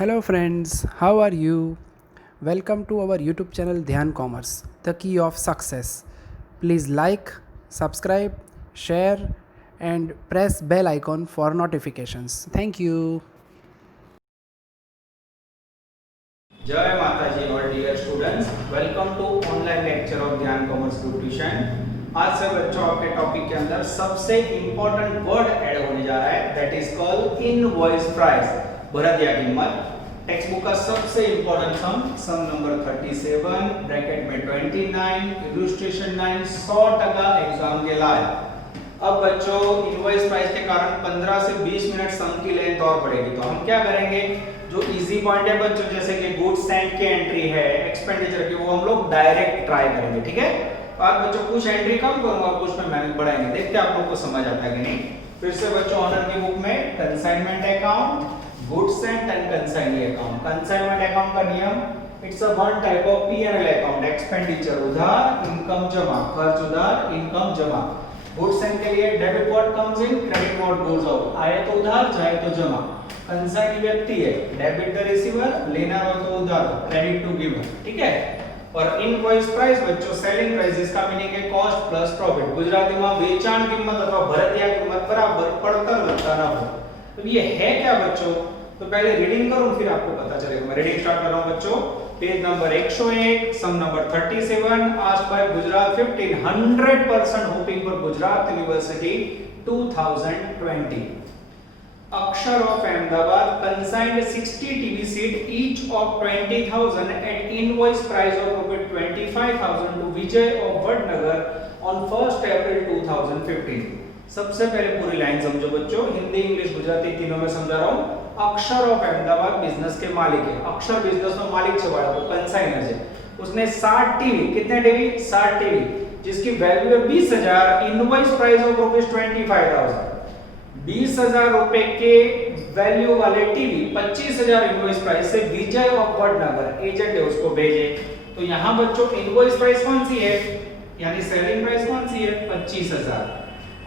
Hello friends, how are you? Welcome to our YouTube channel Dhyan Commerce, the key of success. Please like, subscribe, share and press bell icon for notifications. Thank you. जय माताजी और dear students, welcome to online lecture of Dhyan commerce tuition. आज से बच्चों आपके topic के अंदर सबसे इंपॉर्टेंट वर्ड ऐड होने जा रहा है, that is called invoice price, भरतिया कीमत। टेक्स्ट बुक का सबसे इंपॉर्टेंट सम नंबर 37 ब्रैकेट में 29 इलस्ट्रेशन 9 100% एग्जाम के लायक। अब बच्चों इनवॉइस प्राइस के कारण 15 से 20 मिनट सम की लेंथ और बढ़ेगी, तो हम क्या करेंगे, जो इजी पॉइंट है बच्चों जैसे कि गुड्स सेंट की एंट्री है, एक्सपेंडिचर की, वो हम लोग डायरेक्ट ट्राई करेंगे। ठीक है, तो आज बच्चों कुछ एंट्री कम करूंगा, कुछ में मैनेज बढ़ाएंगे, देखते हैं आप लोग को समझ आता है कि नहीं। फिर से बच्चों ऑनर की बुक में consignment account, goods Saint and consignee account. Consignment account का नियम, it's a one type of P&L account, expenditure उधार, इनकम जमा, खर्च उधार, इनकम जमा। गुड्स सेंट के लिए debit what comes in, credit what goes out, आए तो उधार जाए तो जमा। कंसाइनी व्यक्ति है, डेबिट द रिसीवर, लेना हो तो उधार, क्रेडिट टू गिवर। ठीक है, और इनवॉइस प्राइस बच्चों सेलिंग प्राइस, इसका मीनिंग है कॉस्ट प्लस प्रॉफिट। गुजराती में वेचाण कीमत अथवा भरतिया कीमत बराबर पड़तर वत्ता ना हो। तो ये है क्या बच्चों, तो पहले रीडिंग करूं फिर आपको पता चलेगा। मैं रीडिंग स्टार्ट कर रहा हूं बच्चों, page number 101, sum number 37, asked by Gujarat 15, 100% hoping for Gujarat university 2020। Akshar of Ahmedabad consigned 60 TV seat each of 20,000 at invoice price of ₹25,000 to Vijay of Vadnagar on 1st April 2015। सबसे पहले पूरी लाइन समझो बच्चों, Hindi English Gujarati तीनों में समझा रहा हूँ। अक्षर ऑफ अहमदाबाद बिजनेस के मालिक है, अक्षर बिजनेस में मालिक छवाड़ा तो कंसाइनर है। उसने 60 टीवी, कितने टीवी, 60 टीवी, जिसकी वैल्यू है 20,000, इनवॉइस प्राइस ऑफ ₹25,000। 20,000 रुपए के वैल्यू वाले टीवी 25,000 इनवॉइस प्राइस से विजय ऑफ वडनगर एजेंट है उसको भेजे। तो यहाँ बच्चों इनवॉइस प्राइस कौन सी है, यानी सेलिंग प्राइस कौन सी है, 25,000,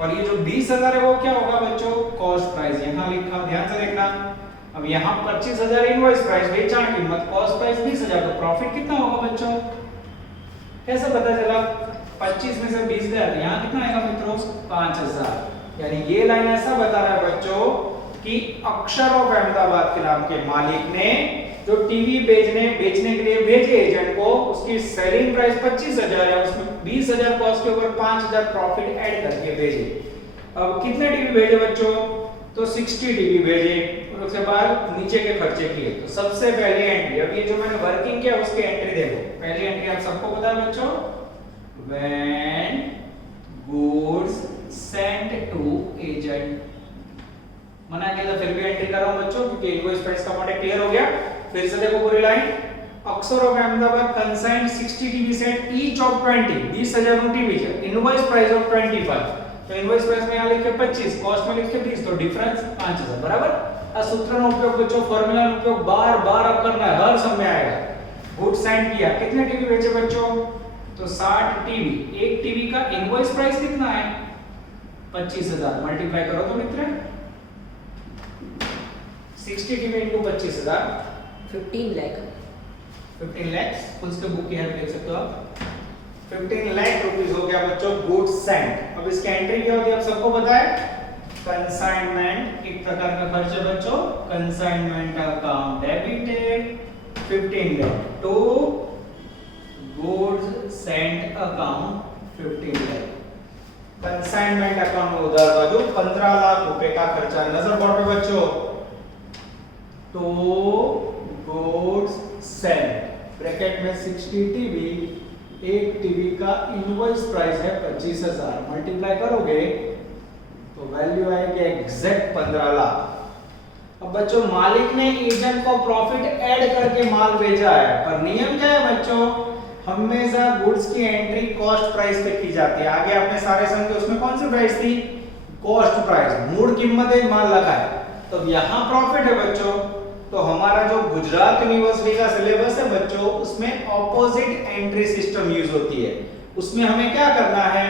और ये जो 20,000 है वो क्या होगा बच्चों, कॉस्ट प्राइस। यहाँ लिखा, ध्यान से देखना। अब यहाँ 25,000 इनवॉइस प्राइस, बेचाण कीमत, कॉस्ट प्राइस 20,000, तो प्रॉफिट कितना होगा बच्चों, कैसे पता चला, 25 में से 20 गया, यहाँ कितना आएगा मित्रों, 5,000। यानी ये लाइन ऐसा बता रहा है बच्चों कि अक्षर ऑफ अहमदाबाद के नाम के मालिक ने जो टीवी बेचने के लिए भेजे एजेंट को, उसकी सेलिंग प्राइस 25,000 है, उसमें 20,000 कॉस्ट के ऊपर 5,000 प्रॉफिट ऐड करके भेजे। अब कितने टीवी भेजे बच्चों, तो 60 टीवी भेजे, और उसके बाद नीचे के खर्चे किए। तो सबसे पहली एंट्री, अब ये जो मैंने वर्किंग किया उसकी एंट्री देखो। पहली एंट्री आप सबको पता है बच्चों, when goods sent to agent. मना किया था, फिर भी एंट्री कर रहा हूं बच्चों क्योंकि इनवॉइस प्राइस का पॉइंट क्लियर हो गया। फिर से देखो पूरी line, Akshar of Ahmedabad consigned 60 TV set each of 20, 20,000 TV है, इनवॉइस प्राइस ऑफ 25। तो इनवॉइस प्राइस में यहां लिखे 25, कॉस्ट में लिखे 20, तो डिफरेंस 5,000 बराबर। इस सूत्र का उपयोग बच्चों, फार्मूला का उपयोग बार-बार अब करना है, हर समय आएगा। गुड सेंट किया, कितने टीवी बेचे बच्चों, तो 60 टीवी। एक टीवी का इनवॉइस प्राइस कितना है, 25,000, मल्टीप्लाई करो तो मित्र 60 टीवी इनटू 25,000, 15 लाख, 15 लाख। उसके बुक की हेल्प देख सकते हो आप, 15 लाख रुपीस हो गया बच्चों गुड्स सेंट। अब इसकी एंट्री क्या होती है, आप सबको पता है, कंसाइनमेंट एक प्रकार का खर्च है बच्चों, consignment account debited 15 lakh to goods sent account 15 lakh. Consignment account में उधार बाजू 15 लाख रुपए का खर्चा, नजर बोर्ड पे बच्चों, तो गुड्स सेंट ब्रैकेट में 60 टीवी, एक टीवी का इनवॉइस प्राइस है 25,000, मल्टीप्लाई करोगे तो वैल्यू आएगी एग्जैक्ट 15 लाख। अब बच्चों मालिक ने एजेंट को प्रॉफिट ऐड करके माल भेजा है, पर नियम क्या है बच्चों, हमेशा गुड्स की एंट्री कॉस्ट प्राइस पे की जाती है। आगे आपने सारे समझे, उसमें कौन सी प्राइस थी, कॉस्ट प्राइस, मूल कीमत है, माल लगा है। तो यहाँ प्रॉफिट है बच्चों, तो हमारा जो गुजरात यूनिवर्सिटी का सिलेबस है बच्चों, उसमें ऑपोजिट एंट्री सिस्टम यूज होती है। उसमें हमें क्या करना है,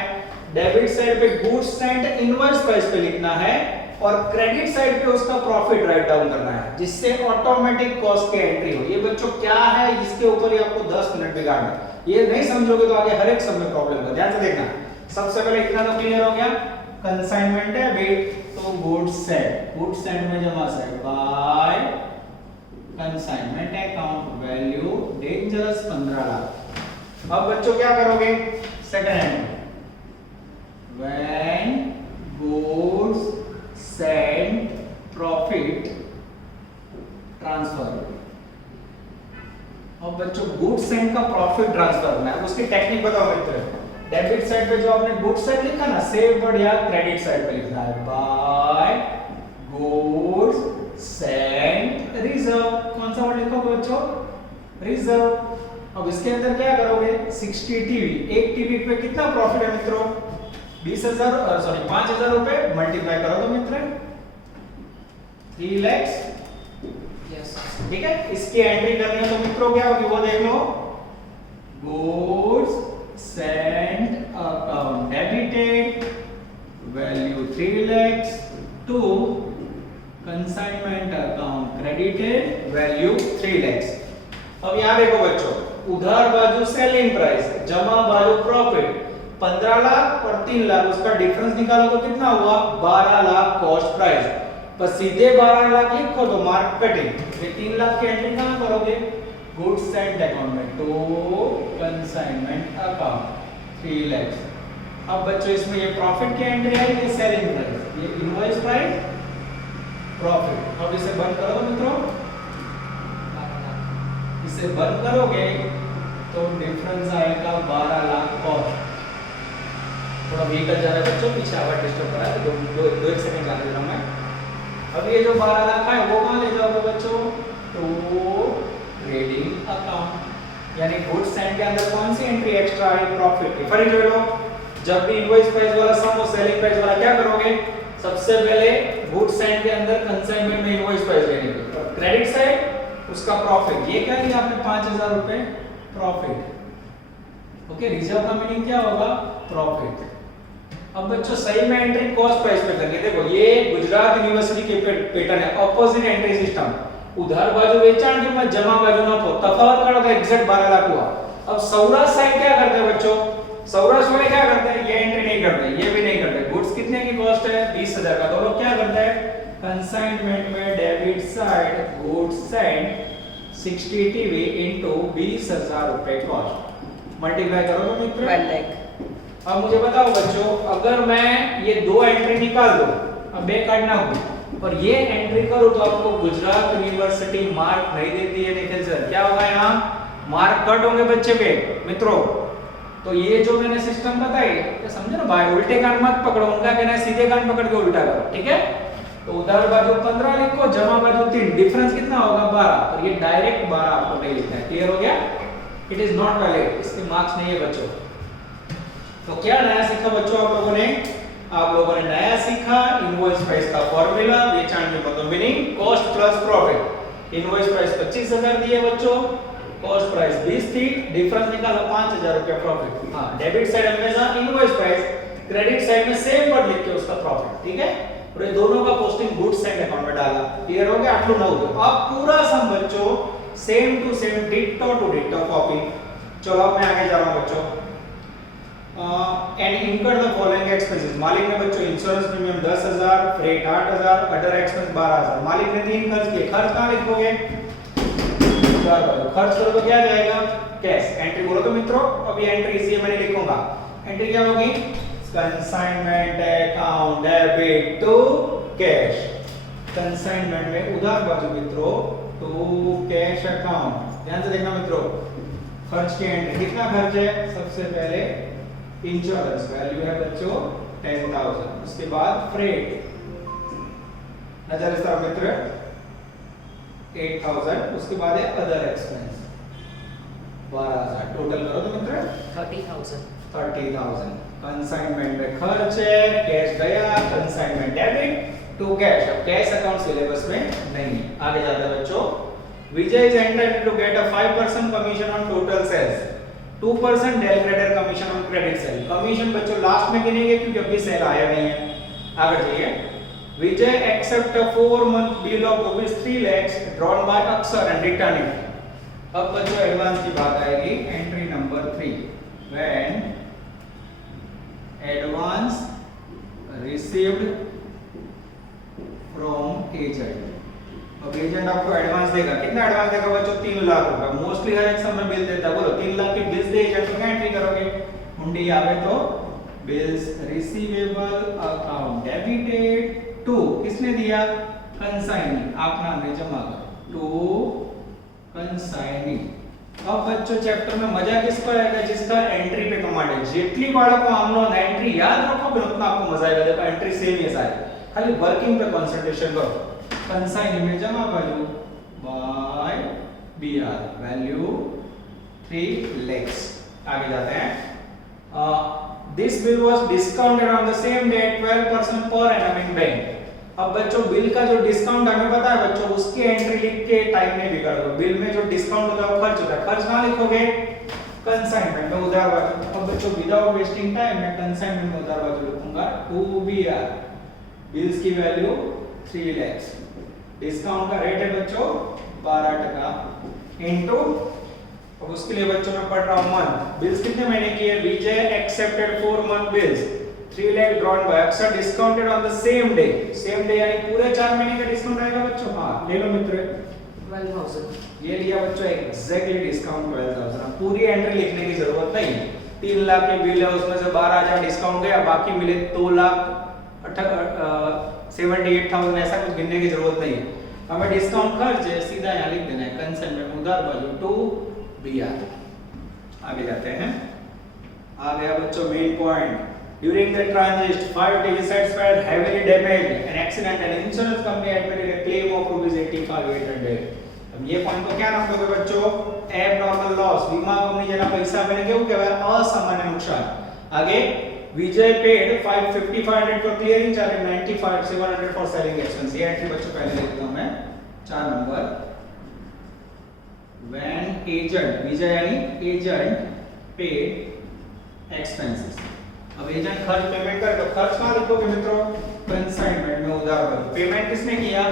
डेबिट साइड पे गुड्स सेंट इनवॉइस प्राइस पे लिखना है, और क्रेडिट साइड पे उसका प्रॉफिट राइट डाउन करना है, जिससे ऑटोमेटिक कॉस्ट की एंट्री हो। ये बच्चों क्या है, इसके ऊपर ही आपको 10 मिनट बिगाड़ना है। ये नहीं समझोगे तो आगे हर एक सब में प्रॉब्लम होगा। ध्यान से देखना। सबसे पहले इतना तो क्लियर हो गया, कंसाइनमेंट है डेबिट, तो गुड्स सेट में जमा sent by consignment account value dangerous 15 lakh. अब बच्चों क्या करोगे, second hand when goods sent profit transfer. अब बच्चों गुड्स सेंट का प्रॉफिट ट्रांसफर करना है, उसकी टेक्निक बताओ मित्र। डेबिट साइड पे जो आपने गुड्स साइड लिखा ना, सेव वर्ड या क्रेडिट साइड पे लिखना है बाय गुड्स सेंट रिजर्व। कौन सा वर्ड लिखोगे बच्चों, रिजर्व। अब इसके अंदर क्या करोगे, 60 टीवी, एक टीवी पे कितना प्रॉफिट है मित्रों, 5,000 रुपए, मल्टीप्लाई करो तो मित्र 3 लाख। ठीक है, इसकी एंट्री करनी है तो मित्रों क्या होगी वो देख लो, goods sent account debited value 3 lakhs to consignment account credited value 3 lakhs। अब यहां देखो बच्चों, उधार बाजू सेलिंग प्राइस, जमा बाजू प्रॉफिट 15 लाख और 3 लाख, उसका डिफरेंस निकालो तो कितना हुआ, 12 लाख कॉस्ट प्राइस। पर सीधे 12 लाख लिखो तो मार्क कटिंग। ये 3 लाख की एंट्री कहां करोगे, गुड्स सेंट अकाउंट में, टू कंसाइनमेंट अकाउंट 3 lakhs। अब बच्चों इसमें ये प्रॉफिट की एंट्री है, ये सेलिंग प्राइस, ये इनवॉइस प्राइस, प्रॉफिट। अब इसे बंद करो मित्रों, इसे बंद करोगे तो डिफरेंस आएगा 12 लाख कॉस्ट। थोड़ा व्हीकल जा रहा है बच्चों, पीछे आवाज डिस्टर्ब कर रहा है, दो एक सेकंड जाने दे रहा हूं मैं। अब ये जो 12 लाख है वो कहां ले जाओगे बच्चों, टू ट्रेडिंग अकाउंट। यानी गुड्स सेंट के अंदर कौन सी एंट्री एक्स्ट्रा है, प्रॉफिट की। फॉर एग्जांपल जब भी इनवॉइस प्राइस वाला सम और सेलिंग प्राइस वाला क्या करोगे, सबसे पहले गुड्स सेंट के अंदर कंसाइनमेंट में इनवॉइस प्राइस लेंगे, क्रेडिट साइड उसका प्रॉफिट। ये क्या लिया आपने, 5,000 रुपए प्रॉफिट। ओके, रिजर्व का मीनिंग क्या होगा, प्रॉफिट। अब बच्चों सही में एंट्री कॉस्ट प्राइस पे करनी है। देखो ये गुजरात यूनिवर्सिटी के पैटर्न है, ऑपोजिट एंट्री सिस्टम। उधार बाजू वेचाण किंमत, जमा बाजू नफो, तफावत काढो तो एग्जैक्ट 12 लाख हुआ। अब सौराष्ट्र साइड क्या करते हैं बच्चों, सौराष्ट्र वाले क्या करते हैं, ये एंट्री नहीं करते, ये भी नहीं करते। गुड्स कितने की कॉस्ट है, 20,000 का, तो लोग क्या करते हैं, कंसाइनमेंट में debit side goods Saint 60 TV into 20,000 रुपए कॉस्ट, मल्टीप्लाई करो तो मित्र 1 लाख। अब मुझे बताओ बच्चों, अगर मैं ये दो एंट्री निकाल दूं, अब बे काटना हो और ये एंट्री करूं तो आपको गुजरात यूनिवर्सिटी मार्क नहीं देती है निखिल सर। क्या होगा, यहाँ मार्क कट होंगे बच्चे पे मित्रों। तो ये जो मैंने सिस्टम बताई, तो समझो ना भाई, उल्टे कान मत पकड़ो, उनका कहना है सीधे कान पकड़ के उल्टा करो, ठीक है। तो उधार बाजू 15 लिखो, जमा बाजू 3, डिफरेंस कितना होगा 12, और ये डायरेक्ट 12 आपको नहीं लिखना है। क्लियर हो गया, इट इज नॉट वैलिड, इसके मार्क्स नहीं है बच्चों। तो क्या नया सीखा बच्चों आप लोगों ने, नया सीखा इनवॉइस प्राइस का फॉर्मूला, वेचाण कीमतों meaning cost plus profit. Invoice price 25,000 दी है बच्चों, कॉस्ट प्राइस 20 थी, डिफरेंस निकालो 5,000 रुपया प्रॉफिट। हां, डेबिट साइड हमेशा इनवॉइस प्राइस, क्रेडिट साइड में सेम वर्ड लिख के उसका प्रॉफिट, ठीक है। और ये दोनों का पोस्टिंग गुड्स सेंट अकाउंट में डाला। क्लियर हो गया, आटलू न हो। अब पूरा सम बच्चों same to same, ditto to ditto copy. चलो अब मैं आगे जा रहा हूं बच्चों। And incurred the following expenses. मालिक ने बच्चों insurance premium 10,000, freight 8,000, other expense 12,000। मालिक ने 3 खर्च किए, खर्च कहां लिखोगे, खर्च करो तो क्या जाएगा, कैश। एंट्री बोलो तो मित्रों, अब ये एंट्री इसी मैंने लिखूंगा। एंट्री क्या होगी, consignment account debit to cash. Consignment में उधार बाजू मित्रों टू कैश अकाउंट। ध्यान से देखना मित्रों, खर्च की एंट्री, कितना खर्च है, सबसे पहले इंश्योरेंस वैल्यू है बच्चों 10,000, उसके बाद फ्रेट नजर इस तरफ मित्र 8,000, उसके बाद है अदर एक्सपेंस 12,000, टोटल करो तो मित्र 30,000। कंसाइनमेंट में खर्च है, कैश गया, कंसाइनमेंट डेबिट टू कैश। अब कैश अकाउंट सिलेबस में नहीं है, आगे जाते हैं बच्चों। Vijay is entitled to get a 5% commission on total sales, 2% del credit commission on credit sale. Commission बच्चों लास्ट में गिनेंगे क्योंकि अभी सेल आया नहीं है। आगे जाइए, Vijay accept a 4-month bill of rupees 3 lakhs drawn by Aksar and return it. अब बच्चों एडवांस की बात आएगी, entry number 3, when advance received from agent. अब एजेंट आपको एडवांस देगा, कितना एडवांस देगा बच्चों? 3 लाख रुपए। मोस्टली हर एक समय बिल देता है, बोलो 3 लाख की बिल्स दे एजेंट तो क्या एंट्री करोगे? हुंडी आवे तो bills receivable account debited to, किसने दिया? कंसाइनी, आप नाम ने जमा करो, टू कंसाइनी। अब बच्चों चैप्टर में मजा किसको आएगा? जिसका एंट्री पे कमांड है। जेटली वाला को हम लोग एंट्री याद रखोगे उतना आपको मजा आएगा। देखो एंट्री सेम ही है सारी, खाली वर्किंग पे कंसंट्रेशन करो। कंसाइनी में जमा value by BR, value 3 lakhs। आगे जाते हैं। This bill was discounted on the same day 12% पर एनम इन बैंक। अब बच्चों बिल का जो डिस्काउंट हमें पता है बच्चों, उसकी एंट्री लिख के टाइम में भी कर दो। बिल में जो डिस्काउंट होता है वो खर्च होता है, खर्च कहां लिखोगे? कंसाइनमेंट में, उधार बाजू। अब बच्चों विदाउट वेस्टिंग टाइम मैं कंसाइनमेंट में उधार बाजू लिखूंगा 2BR, बिल्स की वैल्यू 3 lakhs, डिस्काउंट का रेट है बच्चों 12% इनटू, अब उसके लिए बच्चों मैं पढ़ रहा हूं मंथ। बिल्स कितने महीने की है? विजय accepted 4 month bills 3 lakh drawn by Aksar discounted on the same day। Same day यानी पूरे 4 महीने का डिस्काउंट आएगा बच्चों। हां ले लो मित्र, 12,000। ये लिया बच्चों एग्जैक्टली डिस्काउंट 12,000। पूरी एंट्री लिखने की जरूरत नहीं, 3 लाख के बिल है उसमें से 12,000 डिस्काउंट गया, बाकी मिले 2,78,000, ऐसा कुछ गिनने की जरूरत नहीं है। हमें डिस्काउंट खर्च है सीधा यहां लिख देना है, कंसाइनमेंट उधार बाजू 2BR। आगे जाते हैं। आ गया बच्चों main point. During the transit, 5 TV sets were heavily damaged. An accident and insurance company admitted a claim of ₹85,800। अब ये पॉइंट को क्या नाम दोगे बच्चों? Abnormal loss. बीमा कंपनी जना पैसा मैंने क्यों कहवा? असामान्य नुकसान। आगे विजय paid 550,500 for clearing charge and 95,700 for selling expense। ये एंट्री बच्चों पहले लिख देता हूं मैं, 4 नंबर। When agent, विजय यानी एजेंट, पेड एक्सपेंसेस। अब एजेंट खर्च पेमेंट करे तो खर्च कहां लिखोगे मित्रों? कंसाइनमेंट में उधार बाजू। पेमेंट किसने किया?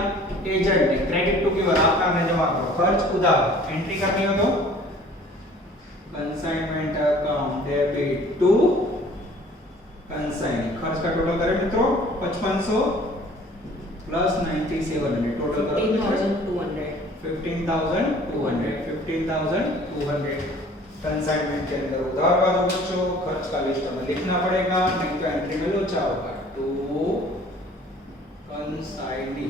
एजेंट ने। क्रेडिट टू गिवर, आप नाम ने जमा करो, खर्च उधार। एंट्री करनी हो तो consignment account debit to consignee. खर्च का टोटल करें मित्रों 5500 प्लस 9700, टोटल करो 15,200। 15,200 कंसाइनमेंट के अंदर उधार बाजू बच्चों, खर्च का लिस्ट हमें लिखना पड़ेगा, नहीं तो एंट्री में लोचा होगा। टू कंसाइनी,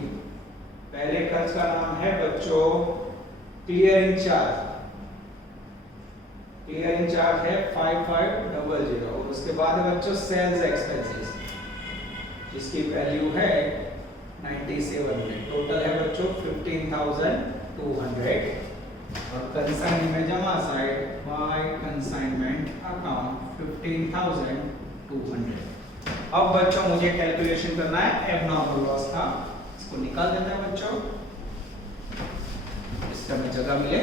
पहले खर्च का नाम है बच्चों क्लियरिंग चार्ज। क्लियरिंग चार्ज है 5500 और उसके बाद है बच्चों सेल्स एक्सपेंसेस जिसकी वैल्यू है 9700। टोटल है बच्चों 15,200 और कंसाइनमेंट में जमा साइड बाय कंसाइनमेंट अकाउंट 15,200। अब बच्चों मुझे कैलकुलेशन करना है एबनॉर्मल लॉस का, इसको निकाल देते हैं बच्चों, इससे हमें जगह मिले।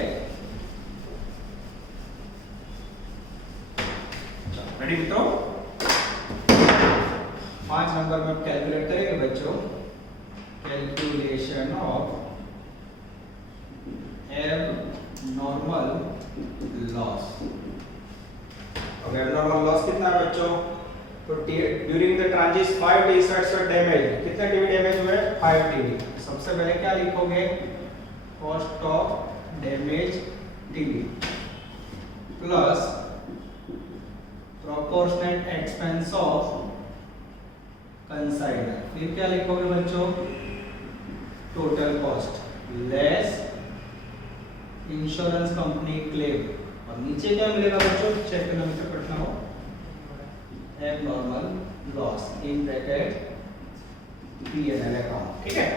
रेडी मित्रों? 5 नंबर में कैलकुलेट करेंगे बच्चों, कैलकुलेशन ऑफ एबनॉर्मल लॉस। अब एबनॉर्मल लॉस कितना है बच्चों? तो during the transit 5 T shirts were damage. कितने टीवी डैमेज हुए? 5 टीवी। सबसे पहले क्या लिखोगे? Cost of damage TV plus proportionate expense of consignor. फिर क्या लिखोगे बच्चों? Total cost less insurance company claim. और नीचे क्या मिलेगा बच्चों? चेक करना मित्र पढ़ना हो, abnormal loss in bracket P&L account. ठीक है,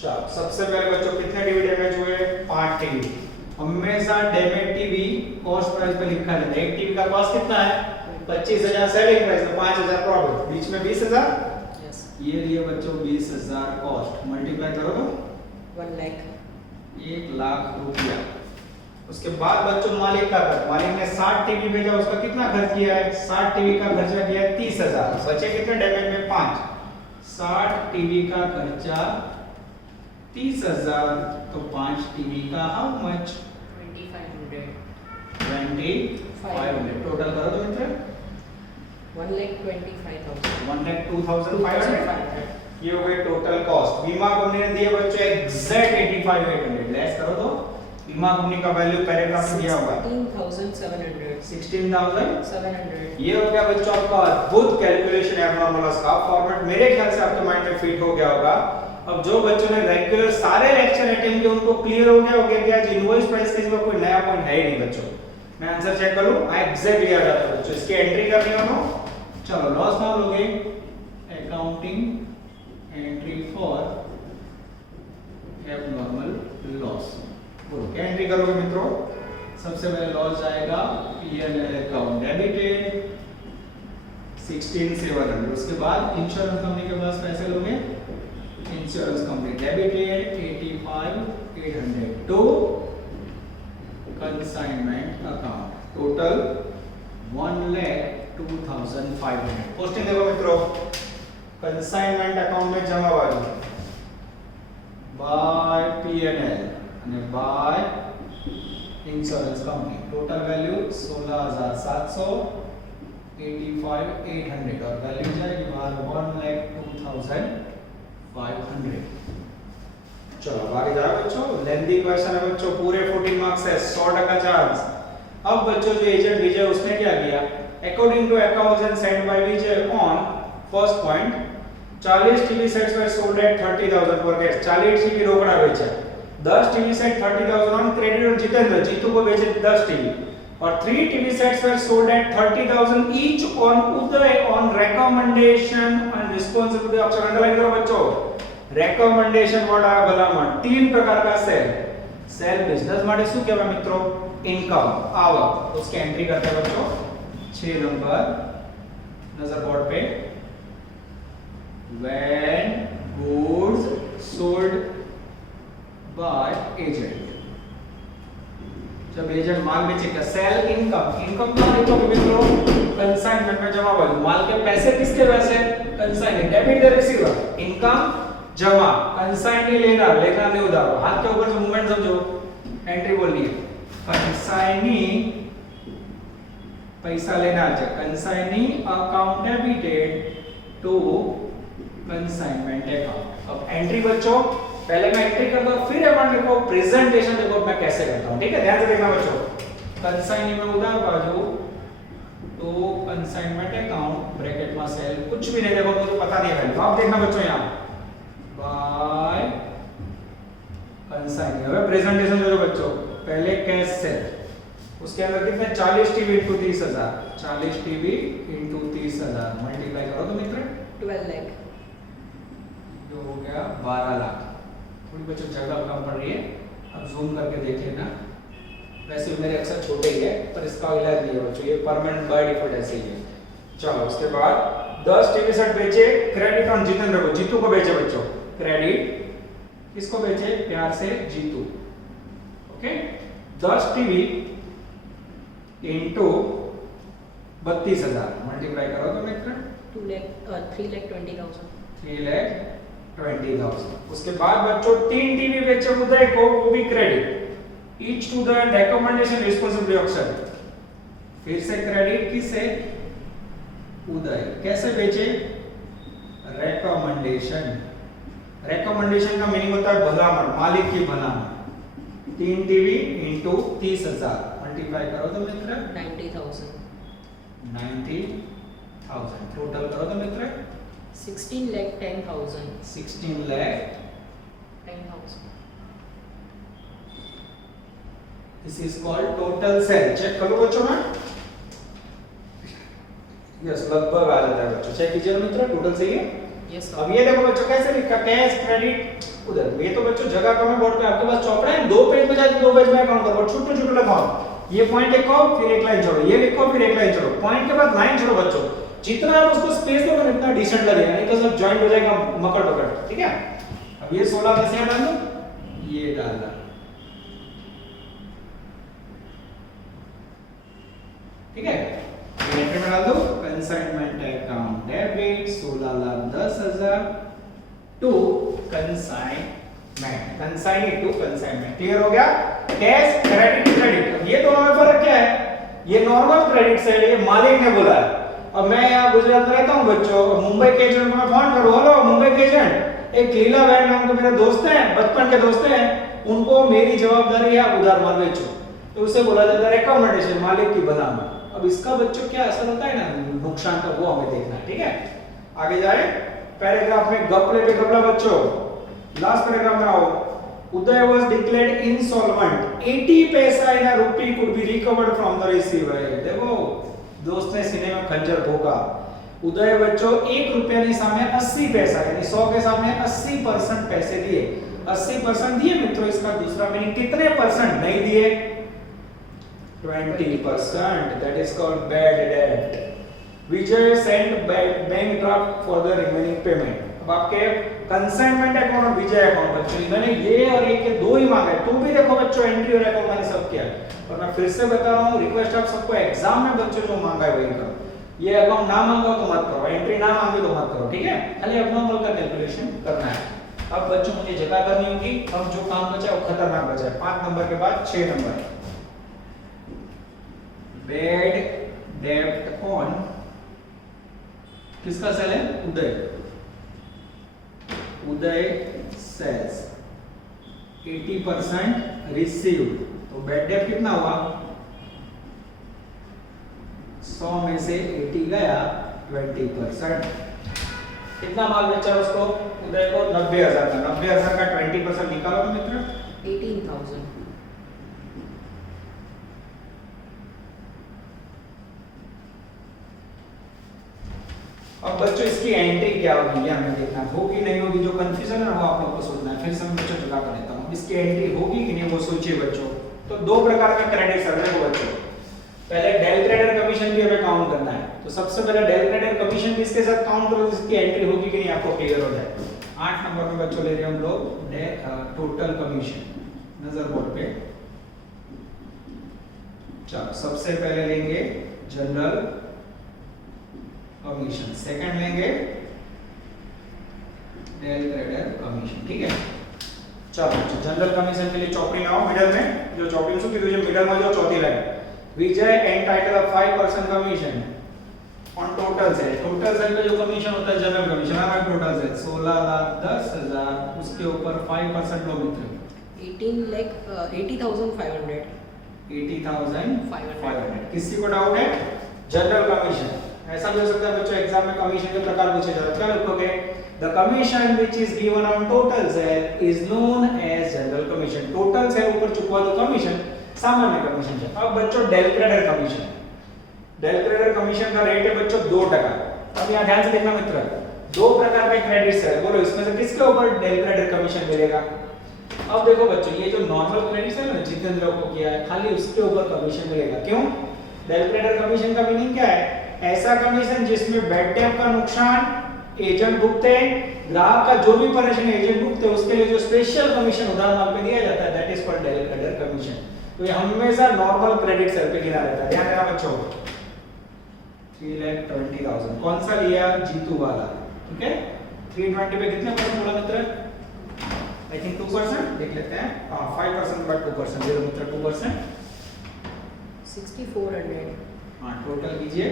चलो सबसे पहले बच्चों कितने टीवी डैमेज हुए? 5 टीवी। हमेशा डैमेज टीवी कॉस्ट प्राइस पे लिखा रहता है। एक टीवी का कॉस्ट कितना है? 25,000 सेलिंग प्राइस, तो 5,000 प्रॉफिट, बीच में 20,000। यस, ये लिए बच्चों 20,000 कॉस्ट, मल्टीप्लाई करो तो 1 लाख, 1 लाख रुपया। उसके बाद बच्चों मालिक का खर्च, मालिक ने 60 टीवी भेजा, उसका कितना खर्च किया है? 60 टीवी का खर्चा किया है 30,000। बचे कितने डैमेज में? 5। 60 टीवी का खर्चा 30,000, तो 5 टीवी का हाउ मच 2500. 2500. टोटल करो तो मित्र 1,25,000. 1,02,500. ये हो गए टोटल कॉस्ट। बीमा कंपनी ने दिए बच्चों एग्जैक्ट 85,800। लेस करो तो बीमा कंपनी का वैल्यू पैराग्राफ में दिया होगा 16,700. 16,000। 700. ये हो गया बच्चों आपका अद्भुत कैलकुलेशन एब्नॉर्मल लॉस का फॉर्मेट। मेरे ख्याल से आपके माइंड में फिट हो गया होगा। अब जो बच्चों ने रेगुलर सारे लेक्चर अटेंड किए उनको क्लियर हो गया होगा कि आज इनवॉइस प्राइस के सिवा कोई नया पॉइंट है ही नहीं बच्चों। मैं आंसर चेक करूं, हां एग्जैक्टली आ जाता है बच्चों। इसकी एंट्री करनी हो ना, चलो लॉस नाउ लोगे accounting entry for abnormal loss. क्या एंट्री करोगे मित्रों? सबसे पहले लॉस जाएगा P&L अकाउंट डेबिटेड 16,700। उसके बाद इंश्योरेंस कंपनी के पास पैसे लोगे, insurance company debited 85,800 to consignment account total 1,02,500। Question देखो मित्रों, कंसाइनमेंट अकाउंट में जमा बाजू बाय P&L અને by insurance company total value 16,700 85,800 और वैल्यू जाएगी बाहर 1,02,500। चलो आगे जाओ बच्चों। लेंथी क्वेश्चन है बच्चों, पूरे 14 मार्क्स है, 100% चांस। अब बच्चों जो एजेंट विजय उसने क्या किया, according to accounts and send by Vijay on first point 40 TV sets were sold at 30,000 पर कैश। 40 टीवी रोकड़ा बेचा, 10 टीवी सेट 30,000 ऑन क्रेडिट और जितेंद्र जीतू को बेचे 10 टीवी, और 3 TV sets were sold at 30,000 each on Uday on recommendation and responsibility of underline करो बच्चों। Recommendation word आया भलामण। 3 प्रकार का सेल। सेल बिजनेस માટે શું કહેવાય મિત્રો? इनकम, आवक। उसकी एंट्री करते हैं बच्चों 6 नंबर नजर बोर्ड पे। when goods sold by agent, जब एजेंट माल बेचेगा सेल इनकम। इनकम का देखो मित्रों कंसाइनमेंट में जमा वाली माल के पैसे किसके पैसे? Consignment debit the receiver. Income जमा, कंसाइनी लेना, लेना नहीं उधार। हाथ के ऊपर से मूवमेंट समझो, एंट्री बोलनी है कंसाइनी पैसा लेना है, consignee account debited to consignment account. अब एंट्री बच्चों पहले मैं एंट्री करता हूं फिर अमाउंट लिखो, प्रेजेंटेशन देखो मैं कैसे करता हूं, ठीक है? ध्यान से देखना बच्चों। कंसाइनी में उधार बाजू तो कंसाइनमेंट अकाउंट ब्रैकेट में सेल, कुछ भी नहीं देखो तो पता नहीं है वैल्यू। आप देखना बच्चों यहां बाय कंसाइनी। अब प्रेजेंटेशन जो बच्चों पहले कैश सेल, उसके अंदर कितने 40 TV into 30,000, 40 TV into 30,000 multiply करो तो मित्र 12 lakh. जो हो गया 12 लाख। थोड़ी बच्चों जगह कम पड़ रही है, अब जूम करके देख लेना। वैसे मेरे अक्षर छोटे ही है पर इसका इलाज नहीं है बच्चों, ये परमानेंट बाय डिफॉल्ट ऐसे ही है। चलो उसके बाद 10 टीवी सेट बेचे क्रेडिट ऑन जितेंद्र को, जीतू को बेचे बच्चों क्रेडिट। किसको बेचे? प्यार से Jeetu. Okay 10 TV into 32,000 multiply करो तो मित्र 3,20,000. 3,20,000। उसके बाद बच्चों 3 टीवी बेचे उदय को, वो भी credit, each to the recommendation responsibility auction. फिर से क्रेडिट किसे? उदय। कैसे बेचे? रिकमेंडेशन। रिकमेंडेशन का मीनिंग होता है भलामण, मालिक की भलामण। 3 टीवी इनटू 30,000 मल्टीप्लाई करो तो मित्र 90,000. 90,000 टोटल करो तो मित्र 16,10,000. 16,10,000। 10,000. This is called total sale. Check करो बच्चों में, यस लगभग आ जाता है बच्चों। चेक कीजिए मित्र टोटल सही है। Yes sir. अब ये देखो बच्चों कैसे लिखा, कैश क्रेडिट उधर। ये तो बच्चों जगह कम है बोर्ड पे, आपके पास चौपड़ा है, 2 पेज में जाके 2 पेज में काउंट करो, छोटे छोटे लिखो। ये पॉइंट लिखो फिर एक लाइन छोड़ो, ये लिखो फिर एक लाइन छोड़ो, पॉइंट के बाद लाइन छोड़ो बच्चों। जितना आप उसको स्पेस दोगे उतना डिसेंट लगेगा, नहीं तो सब जॉइंट हो जाएगा मकड़ पकड़, ठीक है? अब ये 16 में से डाल दो, ये डाल दो, ठीक है? एंट्री में डाल दो consignment account debit 16,10,000 to consignment, consignee to consignment. Clear हो गया? Cash, credit, credit. ये दोनों में फर्क क्या है? ये नॉर्मल क्रेडिट से ये मालिक ने बोला है। अब मैं यहाँ गुजरात में रहता हूँ बच्चों, मुंबई के एजेंट को मैं फोन करूँ, हेलो मुंबई के एजेंट, एक लीला बहन नाम के मेरे दोस्त हैं, बचपन के दोस्त हैं, उनको मेरी जवाबदारी है उधार माल बेचो। तो उसे बोला जाता है रिकमेंडेशन, मालिक की बनाना। अब इसका बच्चों क्या असर होता है ना नुकसान का, वो हमें देखना है। ठीक है, आगे जाए। पैराग्राफ में गपले पे गपला बच्चों, लास्ट पैराग्राफ में आओ। Uday was declared insolvent. 80 पैसा इन रुपी could be recovered from the receiver. देखो दोस्त ने सीने में खंजर ठोका। उदय बच्चों 1 रुपया नहीं सामने 80 पैसा, यानी 100 के सामने 80% पैसे दिए। 80% दिए मित्रों, इसका दूसरा मीनिंग कितने परसेंट नहीं दिए? 20%. That is called bad debt. Vijay sent bank draft for the remaining payment. अब आपके कंसाइनमेंट अकाउंट और विजय अकाउंट बच्चों, इन्होंने ये और ये के दो ही मांगे, तो भी देखो बच्चों एंट्री और अकाउंट मैंने सब किया। और मैं फिर से बता रहा हूँ, रिक्वेस्ट आप सबको एग्जाम में बच्चों जो मांगा है वही करो। ये अकाउंट ना मांगा तो मत करो, एंट्री ना मांगी तो मत करो। ठीक है, खाली अबनॉर्मल का कैलकुलेशन करना है। अब बच्चों मुझे जगह करनी होगी। अब जो काम बचा है वो खतरनाक बचा है। 5 नंबर के बाद 6 नंबर, बैड डेब्ट ऑन, किसका सेल है? उदय। उदय सेल्स 80% रिसीव्ड, तो बैड डेब्ट कितना हुआ? 100 में से 80 गया, 20%। कितना माल बेचा उसको? उदय को 90,000 का। 90,000 का 20% निकालो तो मित्र 18,000। अब बच्चों इसकी एंट्री क्या होगी ये हमें देखना होगी, नहीं होगी। जो कंफ्यूजन है वो आप लोग को सोचना है। फिर से मैं बच्चों जगह कर देता हूँ, इसकी एंट्री होगी कि नहीं वो सोचिए बच्चों। तो दो प्रकार का क्रेडिट सर्वे को बच्चों, पहले डेल क्रेडिट कमीशन भी हमें काउंट करना है। तो सबसे पहले डेल क्रेडिट कमीशन भी इसके साथ काउंट करो, इसकी एंट्री होगी कि नहीं आपको क्लियर हो जाए। 8 नंबर में बच्चों ले रहे हैं हम लोग टोटल कमीशन, नजर बोर्ड पे। चलो सबसे पहले लेंगे जनरल कमीशन, सेकंड लेंगे डेल क्रेडिट कमीशन। ठीक है, चलो जनरल कमीशन के लिए चौपड़ी में आओ, मिडल में जो चौपड़ी में की जो मिडल में जो चौथी line, Vijay entitle of 5% commission on total sale. Total sale पे जो कमीशन होता है जनरल कमीशन, हमारा टोटल सेल 16,10,000, उसके ऊपर 5% लो मित्र 80,500। 80,500। किसी को डाउट है? जनरल कमीशन ऐसा भी हो सकता है बच्चों एग्जाम में कमीशन के प्रकार पूछे जाते हैं। क्या लिखोगे? The commission which is given on total sale is known as general commission. Total sale ऊपर चुका तो कमीशन सामान्य कमीशन है। अब बच्चों del credit commission, del credit commission का रेट है बच्चों 2%। अब यहां ध्यान से देखना मित्र, दो प्रकार के क्रेडिट्स है, बोलो इसमें से किसके ऊपर डेल क्रेडिट कमीशन मिलेगा? अब देखो बच्चों ये जो नॉर्मल क्रेडिट्स है ना जितेंद्र को किया है, खाली उसके ऊपर कमीशन मिलेगा। क्यों? डेल क्रेडिट कमीशन का मीनिंग क्या है? ऐसा कमीशन जिसमें बैड डेट का नुकसान एजेंट भुगते, ग्राहक का जो भी परेशानी एजेंट भुगते, उसके लिए जो स्पेशल कमीशन उधार माल पे दिया जाता है that is called del credit commission. तो ये हमेशा नॉर्मल क्रेडिट सेल पे गिना रहता है। ध्यान देना बच्चों। 3,20,000 कौन सा लिया? जीतू वाला। ठीक है, 320 पे कितने परसेंट बोला मित्र? I think 2%। देख लेते हैं। हां 5% बट 2% दे दो मित्र 2%। 6,400। हां टोटल कीजिए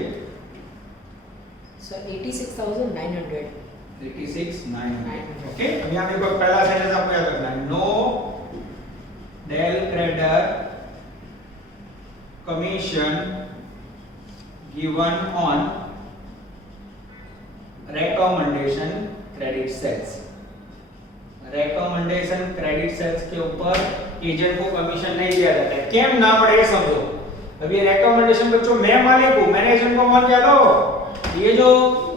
सर 86,900। 86,900। ओके, अब यहां देखो पहला सेंटेंस आपको याद रखना है, no del credit commission given on recommendation credit sales. Recommendation credit sales के ऊपर एजेंट को कमीशन नहीं दिया जाता है। केम ना पड़े समझो। अब ये रेकमेंडेशन बच्चों मैं मालिक हूं, मैंने एजेंट को बोल दिया दो ये जो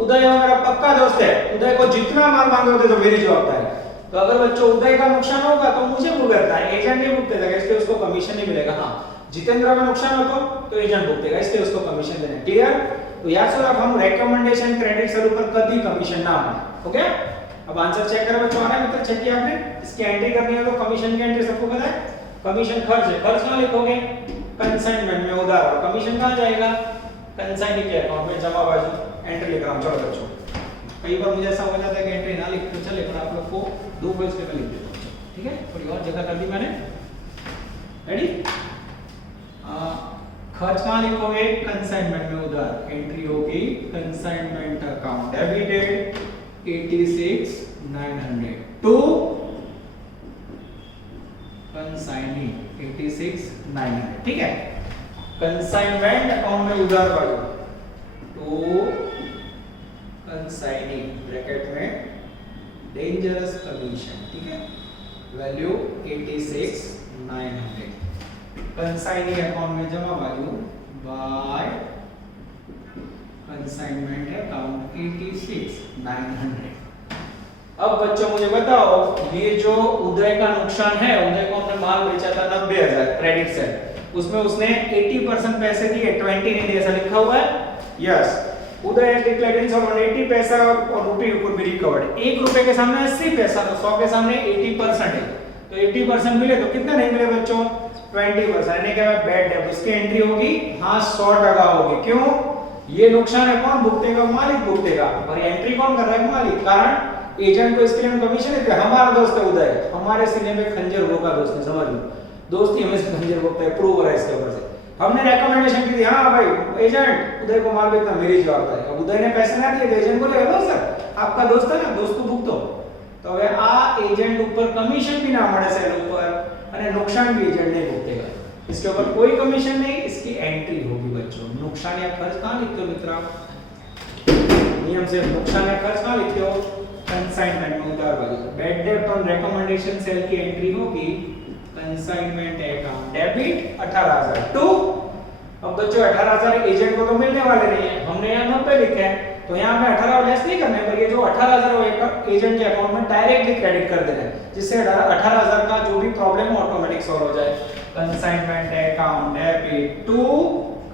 उदय है मेरा पक्का दोस्त है, उदय को जितना माल मांगे होते तो मेरी जवाबदारी। तो अगर बच्चों उदय का नुकसान होगा तो मुझे भुगतना है, एजेंट नहीं भुगतेगा, इसलिए उसको कमीशन नहीं मिलेगा। हाँ जितेंद्र का नुकसान हो तो एजेंट भुगतेगा, इसलिए उसको कमीशन देना। क्लियर? तो याद से हम रेकमेंडेशन क्रेडिट सेल ऊपर कभी कमीशन ना मांगे। ओके, अब आंसर चेक करो बच्चों, आ रहा है मित्र? चेक किया आपने? इसकी एंट्री करनी है तो कमीशन की एंट्री सबको पता है। कमीशन खर्च है, खर्च कहां लिखोगे? कंसाइनमेंट में उधार, और कमीशन कहां जाएगा? कंसाइनी के अकाउंट में जमा बाजू। एंट्री लिख रहा हूं, चलो बच्चों कई बार मुझे ऐसा हो जाता है कि एंट्री ना लिख तो चले, पर आप लोग को दो पेज पे मैं लिख देता हूँ, ठीक है। थोड़ी और जगह कर दी मैंने, रेडी। खर्च कहाँ लिखोगे, कंसाइनमेंट में उधर एंट्री होगी consignment account debited 86,900 to consignee 86,900, ठीक है। कंसाइनमेंट अकाउंट में उधार बाजू टू कंसाइनी ब्रैकेट में डेंजरस कमीशन, ठीक है, वैल्यू 86,900। कंसाइनी अकाउंट में जमा बाजू बाय कंसाइनमेंट अकाउंट 86,900। अब बच्चों मुझे बताओ, ये जो उदय का नुकसान है, उदय को हमने माल बेचा था 90,000 क्रेडिट से, उसमें उसने 80% पैसे दिए, 20 नहीं दिए, ऐसा लिखा हुआ है, yes. Uday has declared insolvent, 80 पैसा और रुपये could be recovered, 1 रुपए के सामने 80 पैसा, तो 100 के सामने 80% है, तो 80% मिले तो कितना नहीं मिले बच्चों, 20%, यानी क्या बैड डेब्ट, उसकी एंट्री होगी हाँ 100% होगी। क्यों, ये नुकसान है कौन भुगतेगा, मालिक भुगतेगा, और एंट्री कौन कर रहा है, मालिक। कारण एजेंट को इसके लिए कमीशन है, हमारा दोस्त है उदय, हमारे सीने में खंजर रोका दोस्त ने, समझ लो, दोस्ती हमेशा खंजर रोकता है, प्रूव हो रहा है इसके ऊपर से। हमने रेकमेंडेशन की थी, हाँ भाई एजेंट उदय को माल बेचना मेरी जवाबदारी, अब उदय ने पैसे ना दिए तो एजेंट बोलेगा दोस्त आपका दोस्त है ना, दोस्त को भुगतो, तो હવે આ એજન્ટ ઉપર કમિશન भी ना મળે સેલ ઉપર અને नुकसान भी एजेंट नहीं भुगतेगा, इसके ऊपर कोई कमीशन नहीं, इसकी एंट्री होगी बच्चों। नुकसान या खर्च कहां लिखते हो मित्र आप, नियम से नुकसान या खर्च कहां लिखते हो, कंसाइनमेंट में उधार बाजू, बैड डेब्ट ऑन रिकमेंडेशन सेल की एंट्री होगी कंसाइनमेंट अकाउंट डेबिट 18,000 टू, अब बच्चों 18,000 एजेंट को तो मिलने वाले नहीं है, हमने यहाँ 90 लिखा है, तो यहाँ पे 18 लेस नहीं करना है, पर ये जो 18,000 वो एजेंट के अकाउंट में डायरेक्टली क्रेडिट कर देना है, जिससे 18,000 का जो भी प्रॉब्लम है ऑटोमेटिक सॉल्व हो जाए। Consignment account debit to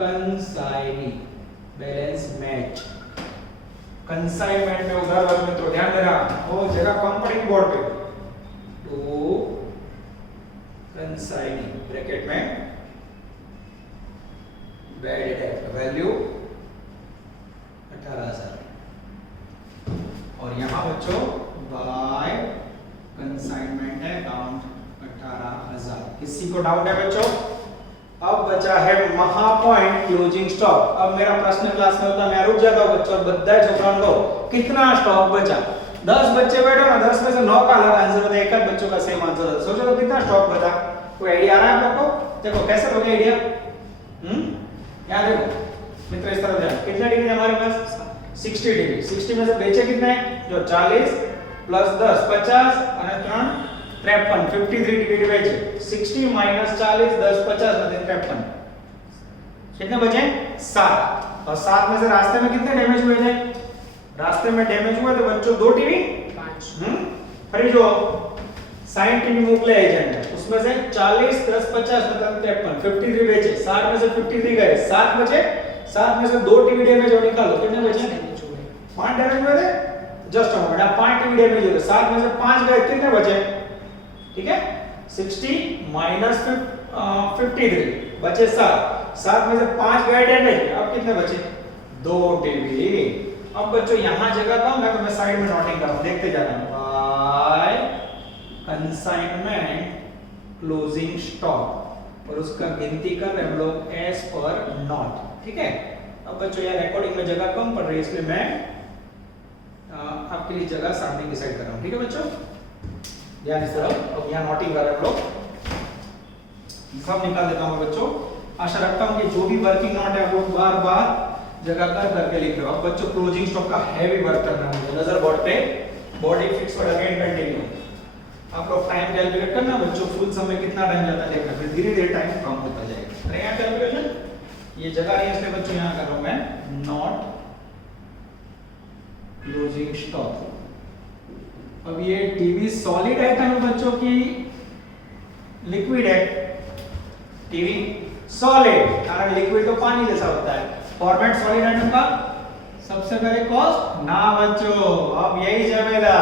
consignee balance match, consignment में उधार बाजू में तो ध्यान देना वो जगह कौन पड़ेगी बोर्ड पे, टू कंसाइनी ब्रैकेट में बैड डेब्ट वैल्यू 18,000, और यहां बच्चों बाय कंसाइनमेंट अकाउंट 18,000। किसी को डाउट है बच्चों, अब बचा है महा पॉइंट क्लोजिंग स्टॉक। अब मेरा प्रश्न क्लास में होता मैं रुक जाता हूं बच्चों, બધા છોકરાઓ को कितना स्टॉक बचा, 10 बच्चे बैठे ना, 10 में से 9 का अलग आंसर बता, एक आध बच्चों का सेम आंसर होता, सोचो तो कितना स्टॉक बचा, कोई आइडिया आ रहा है आप लोगों को, देखो कैसे लोगे आइडिया, यहां देखो मित्र इस तरफ जाए, कितने डिग्री है हमारे पास 60 डिग्री, 60 में से बेचे कितने जो 40 प्लस 10 50 और 3 53 53 डिग्री बेचे, 60 माइनस 40 10 50 में 53 कितने बचे 7, और 7 में से रास्ते में कितने डैमेज हुए थे, रास्ते में डैमेज हुए तो बच्चों 2 टीवी 5 फरी जो 60 टीवी मोकले एजेंट, उसमें से 40 10 50 मतलब 53 53 बेचे, 60 में से 53 गए, 7 बचे, 7 में से 2 टीवी डैमेज हो, निकालो कितने बचे 5 डैमेज हुए थे, जस्ट अ मोमेंट, अब 5 टीवी डैमेज हुए, 7 में से 5 गए, कितने बचे, ठीक है 60 माइनस 53 बचे 7 में से 5 गए डैमेज, अब कितने बचे 2 टीवी। अब बच्चों यहां जगह कम है तो मैं साइड में नोटिंग कर रहा हूं, देखते जाना, बाय कंसाइनमेंट क्लोजिंग स्टॉक, और उसका गिनती कर रहे हम लोग एज पर नॉट, ठीक है। अब बच्चों यार रिकॉर्डिंग में जगह कम पड़ रही है, इसलिए मैं आपके लिए जगह सामने की साइड कर रहा हूं, ठीक है बच्चों, ध्यान इस तरफ। अब यहाँ नोटिंग कर रहे हैं हम लोग, सब निकाल देता हूं बच्चों, आशा रखता हूं कि जो भी वर्किंग नोट है वो बार बार जगह कर करके लिख रहे हो। अब बच्चों क्लोजिंग स्टॉक का हैवी वर्क करना है, नजर बोर्ड पे, बॉडी फिक्स पर अगेन कंटिन्यू, आप लोग टाइम कैलकुलेट करना बच्चों, फुल समय कितना टाइम जाता है देखना, फिर धीरे धीरे टाइम कम होता जाएगा। अरे यहाँ कैलकुलेशन, ये जगह नहीं है इसलिए बच्चों यहाँ कर रहा हूं मैं, नॉट क्लोजिंग स्टॉक। अब ये टीवी सॉलिड आइटम है बच्चों की लिक्विड है, टीवी सॉलिड, कारण लिक्विड तो पानी जैसा होता है, फॉर्मेट सॉलिड आइटम का सबसे पहले कॉस्ट ना बच्चों, अब यही झमेला,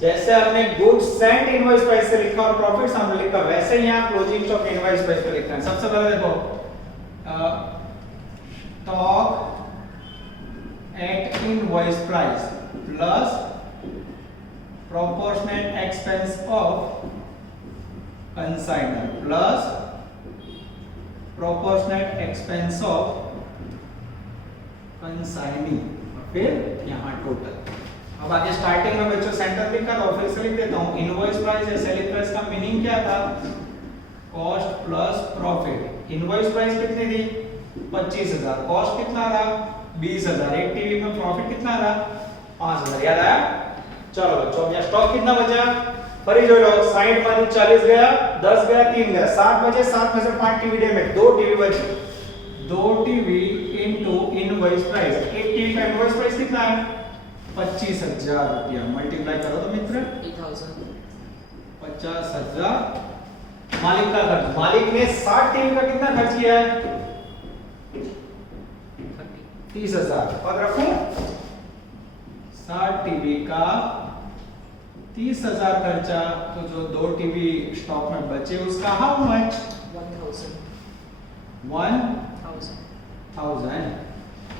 जैसे हमने गुड्स सेंट इनवॉइस प्राइस से लिखा और प्रॉफिट्स हमने लिखा, वैसे ही यहाँ क्लोजिंग स्टॉक इनवॉइस प्राइस पे लिखना है। सबसे पहले देखो stock at invoice price, plus proportionate expense of consignor plus proportionate expense of consignee, फिर यहाँ टोटल। अब आगे स्टार्टिंग में बच्चों सेंटर लिखा था, फिर से लिख देता हूँ। इनवॉइस प्राइस या सेलिंग प्राइस का मीनिंग क्या था? Cost plus profit. Invoice price कितनी थी? 25,000। कॉस्ट कितना था? 20,000। एक टीवी में प्रॉफिट कितना था? 5,000। याद आया? चलो बच्चों, अब स्टॉक कितना बचा? फरी जो लो, 60 में 40 गया, 10 गया, 3 गया, 7 बचे। 7 में से 5 टीवी डैमेज, 2 टीवी बचे। 2 टीवी इनटू इनवॉइस प्राइस। एक टीवी का इनवॉइस प्राइस कितना है? 25,000 रुपया। मल्टीप्लाई करो तो मित्र 8,000। 50,000। मालिक का खर्च, मालिक ने 60 टीवी का कितना खर्च किया है? 30,000। और रखूं 60 टीवी का 30,000 खर्चा, तो जो 2 टीवी स्टॉक में बचे उसका हाउ मच? 1,000। 1,000।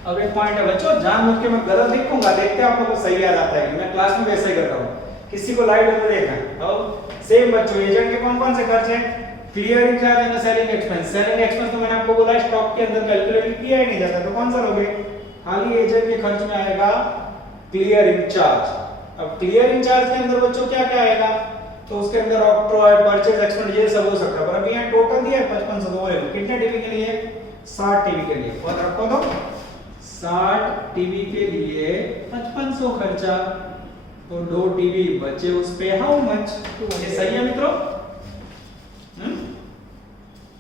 अब एक पॉइंट है बच्चों, जानबूझ के मैं गलत लिखूंगा, देखते हैं आप लोगों को सही याद आता है। मैं क्लास में वैसे ही करता हूँ, किसी को लाइव में देखा। अब सेम बच्चों, एजेंट के कौन कौन से खर्च हैं? Clearing charge and selling expense. Selling expense तो मैंने आपको बोला स्टॉक के अंदर कैलकुलेट किया ही नहीं जाता, तो कौन सा लोगे? खाली एजेंट के खर्च में आएगा क्लियरिंग चार्ज। अब क्लियरिंग चार्ज के अंदर बच्चों क्या क्या आएगा? तो उसके अंदर ऑक्ट्रॉय, परचेज एक्सपेंस, ये सब हो सकता है। पर अभी यहाँ टोटल दिया है 55,000। कितने टीवी के लिए? 60 टीवी के लिए। और रखो तो 60 टीवी के लिए 5500 खर्चा, तो 2 टीवी बचे, उस पे हाउ मच? ये सही है मित्रों?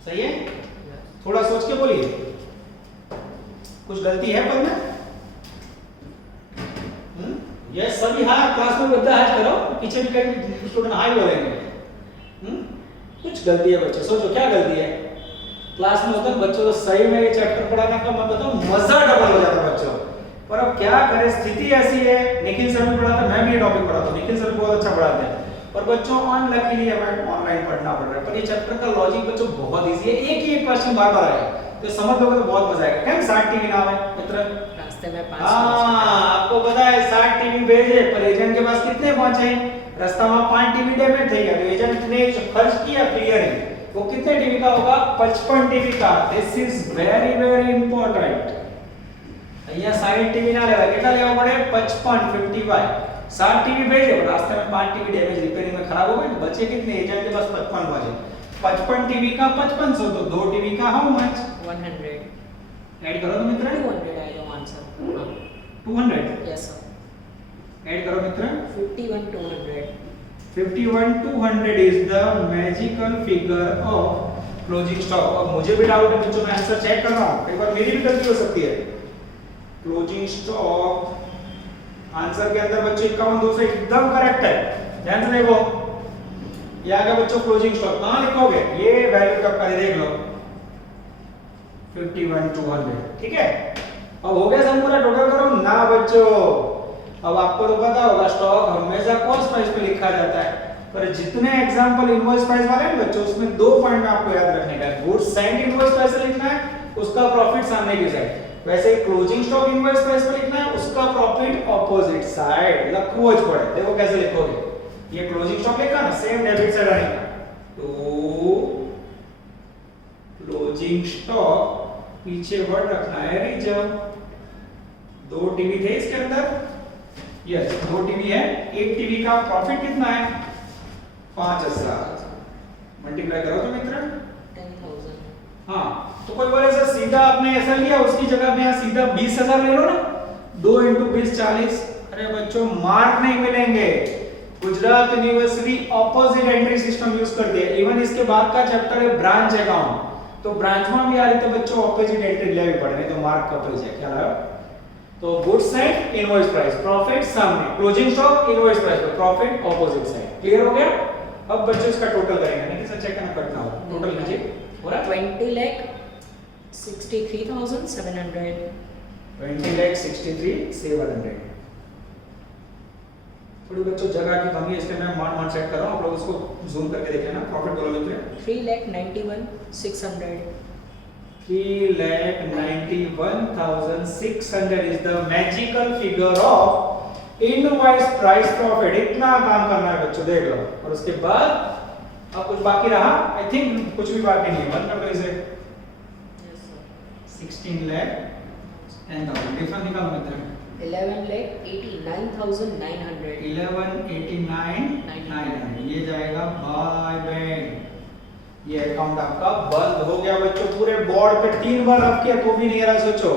सही है? थोड़ा सोच के बोलिए, कुछ गलती है पर में? ये सभी हाँ क्लास में बद्दा है करो, पीछे भी कई स्टूडेंट हाई बोलेंगे। कुछ गलती है बच्चे, सोचो क्या गलती है? क्लास में होता है बच्चों को सही में ये चैप्टर पढ़ाने का मैं बताऊं मजा डबल हो जाता है बच्चों। पर अब क्या करें, स्थिति ऐसी है। निखिल सर भी पढ़ाते हैं, मैं भी ये टॉपिक पढ़ाता हूं, निखिल सर बहुत अच्छा पढ़ाते हैं। पर बच्चों अनलकीली हमें ऑनलाइन पढ़ना पड़ रहा है। पर ये चैप्टर का लॉजिक बच्चों बहुत इजी है, एक ही एक क्वेश्चन बार-बार आएगा, तो समझ लोगे तो बहुत मजा आएगा। क्या 60 टीवी नाम है मित्र? रास्ते में 5। आपको पता है 60 टीवी भेजे, पर एजेंट के पास कितने पहुंचे? रास्ता में 5 टीवी डैमेज थे। तो एजेंट ने जो खर्च किया क्लियरिंग, वो कितने टीवी का होगा? 55 टीवी का। This is very very important. यहाँ 60 टीवी ना लेगा, कितना लेगा पड़े? 55, 55। 60 टीवी भेजे, रास्ते में 5 टीवी डैमेज, रिपेयरिंग में खराब हो गए, तो बचे कितने? एजेंट के पास 55 बचे। 55 टीवी का 5500, तो 2 टीवी का हाउ मच? 100। ऐड करो तो मित्र 200 I know answer. 200। Yes sir. Add करो मित्र 51 200। 51 200 is the magical figure of closing stock। और मुझे भी डाउट है बच्चों, मैं आंसर चेक कर रहा हूं, कई बार मेरी भी गलती हो सकती है। क्लोजिंग स्टॉक आंसर के अंदर बच्चों 51 200 एकदम करेक्ट है। ध्यान से देखो, ये आ गया बच्चों क्लोजिंग स्टॉक। कहां लिखोगे? ये वैल्यू कब का देख लो 51 200। ठीक है, अब हो गया सब पूरा, टोटल करो ना बच्चों। अब आपको तो पता होगा स्टॉक हमेशा कॉस्ट प्राइस पे लिखा जाता है, पर जितने एग्जांपल इनवॉइस प्राइस वाले हैं बच्चों, उसमें 2 पॉइंट आपको याद रखने का है। गुड्स साइड इनवॉइस प्राइस पे लिखना है, उसका प्रॉफिट सामने की साइड। वैसे ही क्लोजिंग स्टॉक इनवॉइस प्राइस पे लिखना है, उसका प्रॉफिट ऑपोजिट साइड। लखोज पड़े, देखो कैसे लिखोगे। ये क्लोजिंग स्टॉक लिखा ना, सेम डेबिट साइड आएगा, तो क्लोजिंग स्टॉक पीछे वर्ड रखना है रिजर्व। 2 टीवी थे इसके अंदर, यस 2 टीवी है। एक टीवी का प्रॉफिट कितना है? 5,000। मल्टीप्लाई करो तो मित्र 10,000। हाँ, तो कोई बोले सर सीधा आपने ऐसा लिया, उसकी जगह पे यहाँ सीधा 20,000 ले लो ना, 2 × 20 40। अरे बच्चों मार्क नहीं मिलेंगे। Gujarat university opposite entry system use करती है। इवन इसके बाद का चैप्टर है ब्रांच अकाउंट, तो ब्रांच में भी आ रही, तो बच्चों ऑपोजिट एंट्री ले भी पड़े, तो मार्क का परिचय क्या है? तो goods side invoice price, profit सामने, क्लोजिंग स्टॉक इनवॉइस प्राइस पे, प्रॉफिट ऑपोजिट साइड। क्लियर हो गया? अब बच्चों इसका टोटल करेंगे, नहीं कि चेक करना पड़ता हो। टोटल कीजिए, हो रहा है 20,63,700। 20,63,700। थोड़ी बच्चों जगह की कमी है, इसलिए मैं मान सेट कर रहा हूं, आप लोग इसको जूम करके देखें ना। प्रॉफिट बोलो मित्र 3,91,600। 3,91,600 is the magical figure of invoice price profit, इतना काम करना है बच्चों, देख लो। और उसके बाद अब कुछ बाकी रहा? आई थिंक कुछ भी बाकी नहीं है, बंद कर दो इसे। Yes, sir. 16 lakh and difference निकालो मित्र। 11,89,900. 11,89,900 ये जाएगा बाय बैंक। ये अकाउंट आपका बंद हो गया बच्चों। पूरे बोर्ड पे 3 बार आप किया तो भी नहीं आ रहा, सोचो।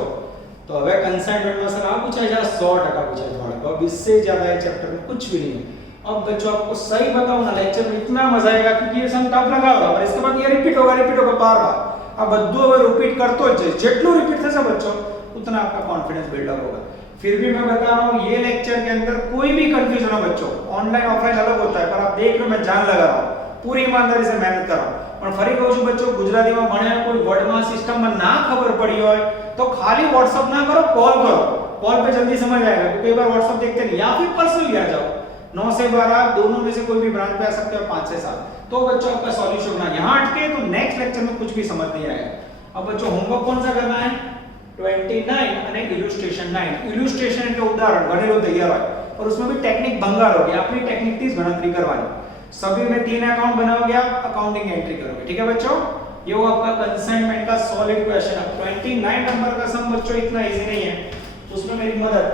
तो अब कंसाइनमेंट में सर आप पूछा या 100% पूछा थोड़ा, तो अब इससे ज्यादा है चैप्टर में कुछ भी नहीं है। अब बच्चों आपको सही बताऊं ना, लेक्चर में इतना मजा आएगा क्योंकि ये सम टफ लगा होगा, और इसके बाद ये रिपीट होगा बार-बार। अब બધું હવે रिपीट करतो જ જેટલું रिपीट થશે बच्चों उतना आपका कॉन्फिडेंस बिल्डअप होगा। फिर भी मैं बता रहा हूं ये लेक्चर के अंदर कोई भी कंफ्यूजन हो बच्चों, ऑनलाइन ऑफलाइन अलग होता है, पर आप देख लो मैं जान लगा रहा हूं, पूरी ईमानदारी से मेहनत कर रहा हूं। પણ ફરી કહું છું બચ્ચો, ગુજરાતીમાં ભણ્યા કોઈ વર્ડમાં સિસ્ટમમાં ના ખબર પડી હોય તો ખાલી WhatsApp ના કરો, कॉल करो, कॉल पे जल्दी समझ आएगा। क्योंकि एक बार WhatsApp देखते नहीं, या फिर पर्सनली आ जाओ, 9 से 12 दोनों में से कोई भी ब्रांच पे आ सकते हो, 5 से 7, तो बच्चों आपका सॉल्यूशन ना यहां अटके तो नेक्स्ट लेक्चर में कुछ भी समझ नहीं आएगा। अब बच्चों होमवर्क कौन सा करना है? 29 અને ઇલ્યુસ્ટ્રેશન 9। ઇલ્યુસ્ટ્રેશન એટલે ઉદાહરણ ગણેલો તૈયાર હોય, और उसमें भी टेक्निक भंगार होगी, अपनी टेक्निक થી જ गणतरी करवानी। सभी में 3 अकाउंट बनाओगे आप, अकाउंटिंग एंट्री करोगे, ठीक है बच्चों। ये वो आपका कंसाइनमेंट का सॉलिड क्वेश्चन। अब 29 नंबर का सम बच्चों इतना इजी नहीं है, उसमें मेरी मदद,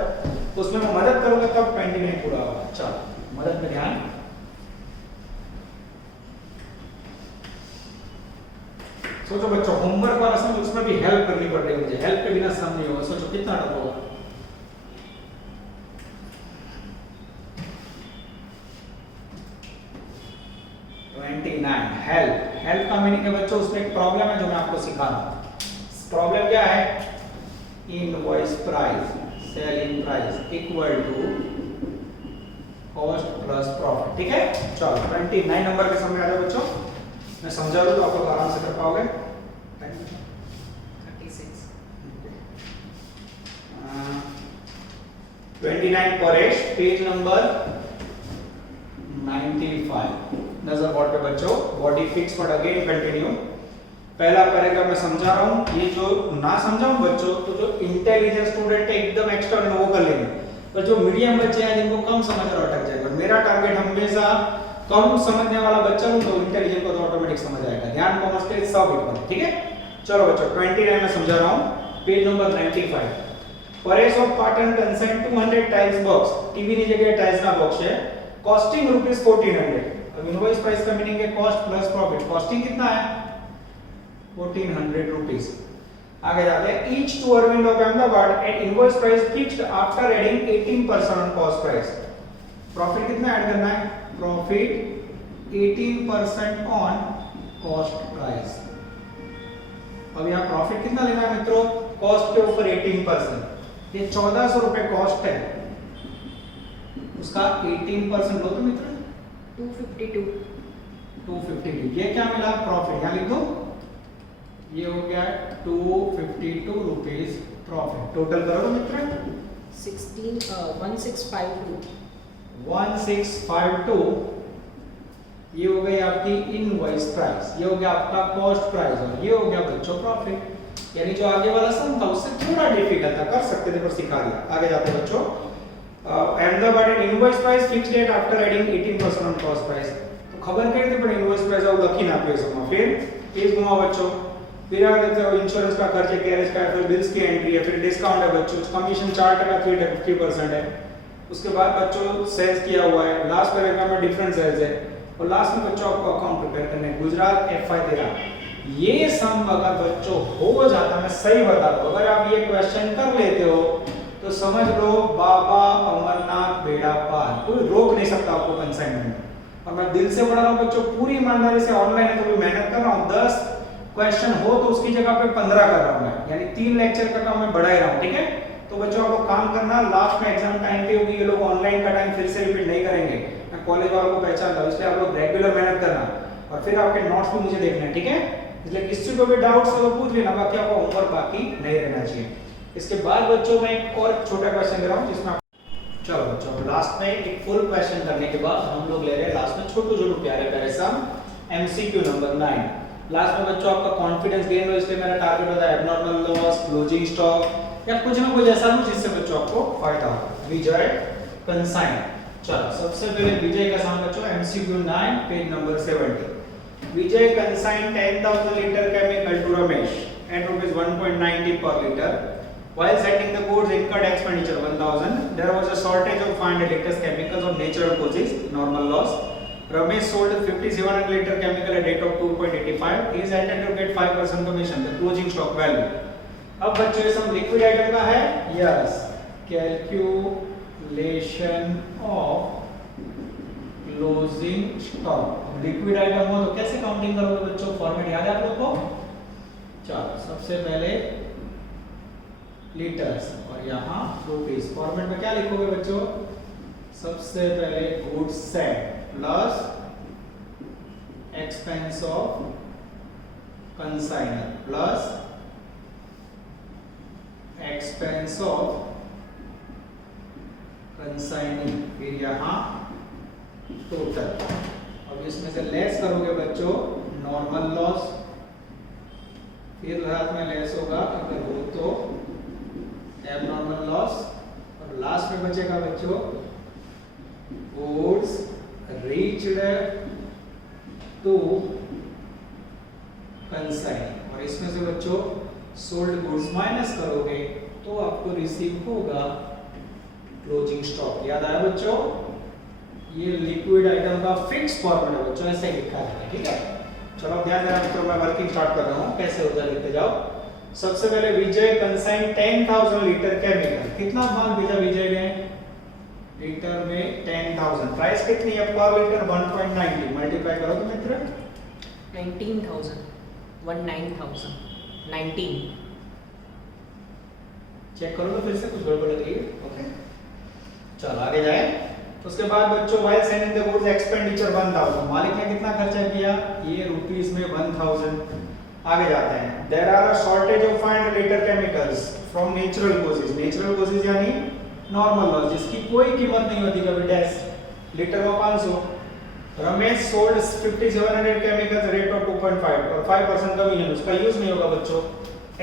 उसमें मैं मदद करूंगा तब 29 पूरा होगा। चलो मदद में ध्यान। सोचो बच्चों, होमवर्क वाला सम उसमें भी हेल्प करनी पड़ रही है मुझे, हेल्प के बिना सम नहीं होगा। सोचो कितना टफ होगा। 29 हेल्प का मीनिंग है बच्चों, उसमें एक प्रॉब्लम है जो मैं आपको सिखा रहा हूं। प्रॉब्लम क्या है? Invoice price, selling price equal to cost plus profit, ठीक है। चलो 29 नंबर के समय आ जाओ बच्चों, मैं समझा दूं तो आप लोग आराम से कर पाओगे। 36. 29 परेश, पेज नंबर 95। नजर बोर्ड पे बच्चों, body fix but again continue. पहला पैराग्राफ मैं समझा रहा हूं, ये जो ना समझाऊं बच्चों तो जो इंटेलिजेंट स्टूडेंट है एकदम एक्स्ट्रा वो कर लेंगे, पर जो मीडियम बच्चे हैं जिनको कम समझ रहा अटक जाएगा। मेरा टारगेट हमेशा कम समझने वाला बच्चा हो तो इंटेलिजेंट को तो ऑटोमेटिक समझ आएगा। ध्यान कॉमर्स के सब इक्वल, ठीक है। चलो बच्चों 29 में समझा रहा हूं, page number 95। Paresh of Patan consign 200 tiles box, TV की जगह टाइल्स का बॉक्स है, कॉस्टिंग रुपीस 1400। अब इनवॉइस प्राइस का मीनिंग है कॉस्ट प्लस प्रॉफिट। कॉस्टिंग कितना है? 1400 रुपीस। आगे जाते हैं। Each to Arvind of Ahmedabad at invoice price fixed after adding 18% on cost price. Profit कितना ऐड करना है? Profit 18% on cost price. अब यहाँ प्रॉफिट कितना लेना है मित्रों? कॉस्ट के ऊपर 18%। ये 1400 रुपए कॉस्ट है, उसका 18% लो तो मित्र 252. 252। ये क्या मिला? प्रॉफिट। यहाँ लिख दो, ये हो गया 252 रुपीस प्रॉफिट। टोटल करो तो मित्र 16,1652. 1652। ये हो गई आपकी इनवॉइस प्राइस, ये हो गया आपका कॉस्ट प्राइस, और ये हो गया बच्चों प्रॉफिट। यानी जो आगे वाला सम था उससे थोड़ा डिफिकल्ट था, कर सकते थे पर सिखा दिया। आगे जाते बच्चों। Ahmedabad invoice price fixed date after adding 18% on cost price. तो खबर करी थी पर इनवॉइस प्राइस आउ लखी ना पे समा। फिर पेज घुमाओ बच्चों, फिर आ देते हो इंश्योरेंस का खर्च है, गैरेज का है, फिर बिल्स की एंट्री है, फिर डिस्काउंट है बच्चों, कमीशन 4% 3% है। उसके बाद बच्चों सेल्स किया हुआ है, लास्ट पैराग्राफ में डिफरेंट सेल्स है, और लास्ट में बच्चों आपको अकाउंट प्रिपेयर करना है। गुजरात FI 13। ये सम अगर बच्चों हो जाता, मैं सही बता दूं, अगर आप ये क्वेश्चन कर लेते हो तो समझ लो बाबा अमरनाथ बेड़ा पार, कोई रोक नहीं सकता आपको कंसाइनमेंट में। और मैं दिल से पढ़ा रहा हूं बच्चों, पूरी ईमानदारी से, ऑनलाइन है तो भी मेहनत कर रहा हूं। 10 क्वेश्चन हो तो उसकी जगह पे 15 कर रहा हूं मैं, यानी 3 लेक्चर का काम मैं बढ़ा ही रहा हूं, ठीक है। तो बच्चों आप लोग काम करना, लास्ट में एग्जाम टाइम पे होगी, ये लोग ऑनलाइन का टाइम फिर से रिपीट नहीं करेंगे, मैं कॉलेज वालों को पहचानता हूं, इसलिए आप लोग रेगुलर मेहनत करना, और फिर आपके नोट्स भी मुझे देखने हैं, ठीक है। इसलिए किसी को भी डाउट्स हो तो पूछ लेना, बाकी आपको होमवर्क बाकी नहीं रहना चाहिए। इसके बाद बच्चों मैं एक और छोटा क्वेश्चन दे रहा हूं जिसमें चलो बच्चों लास्ट में एक फुल क्वेश्चन करने के बाद हम लोग ले रहे हैं लास्ट में छोटे छोटे प्यारे प्यारे सम MCQ नंबर 9। लास्ट में बच्चों आपका कॉन्फिडेंस गेन हो, इसलिए मेरा टारगेट होता है एब्नॉर्मल लॉस, क्लोजिंग स्टॉक या कुछ ना कुछ ऐसा हो जिससे बच्चों आपको फायदा हो। विजय कंसाइन। चलो सबसे पहले विजय का सवाल बच्चों MCQ 9 page number 70। Vijay consign 10,000 liter chemical to Ramesh at rupees 1.90 per liter. While sending the goods, incurred expenditure 1,000. There was a shortage of 500 liters chemicals of natural causes, normal loss. Ramesh sold 5,700 liter chemical at rate of 2.85. He is entitled to get 5% commission. The closing stock value. अब बच्चों ये सब liquid item का है। Yes, calculation of closing stock. Liquid item हो तो कैसे counting करोगे बच्चों? फॉर्मेट याद है आप लोग को? चलो सबसे पहले लीटर्स और यहाँ रुपीस। फॉर्मेट में क्या लिखोगे बच्चों? सबसे पहले goods sent plus expense of consignor plus expense of consignee, फिर यहाँ टोटल। अब इसमें से लेस करोगे बच्चों नॉर्मल लॉस, फिर रात में लेस होगा अगर हो तो एबनॉर्मल लॉस, और लास्ट में बचेगा बच्चों गुड्स रीच्ड टू कंसाइनिंग, और इसमें से बच्चों सोल्ड गुड्स माइनस करोगे तो आपको रिसीव होगा क्लोजिंग स्टॉक। याद आया बच्चों? ये लिक्विड आइटम का फिक्स फॉर्मूला है बच्चों, ऐसे लिखा है। ठीक है, चलो ध्यान देना बच्चों, मैं वर्किंग स्टार्ट कर रहा हूँ। कैसे होता है लिखते जाओ। सबसे पहले विजय कंसाइन 10,000 लीटर केमिकल। कितना माल भेजा विजय ने? लीटर में 10,000। प्राइस कितनी है पर लीटर? 1.90। मल्टीप्लाई करो तो मित्र 19,000 19,000 19। चेक करो तो फिर से कुछ गड़बड़ लग रही है। ओके चलो आगे जाए। उसके बाद बच्चों while sending the goods expenditure 1,000। मालिक ने कितना खर्चा किया? ये रुपीस में 1,000। आगे जाते हैं। There are a shortage of 500 litre chemicals from natural causes. Natural causes यानी नॉर्मल लॉस, जिसकी कोई कीमत नहीं होती कभी डैश। लीटर में 500। Ramesh sold 5,700 chemicals rate of 2.5 और 5% कमीशन, उसका यूज नहीं होगा बच्चों।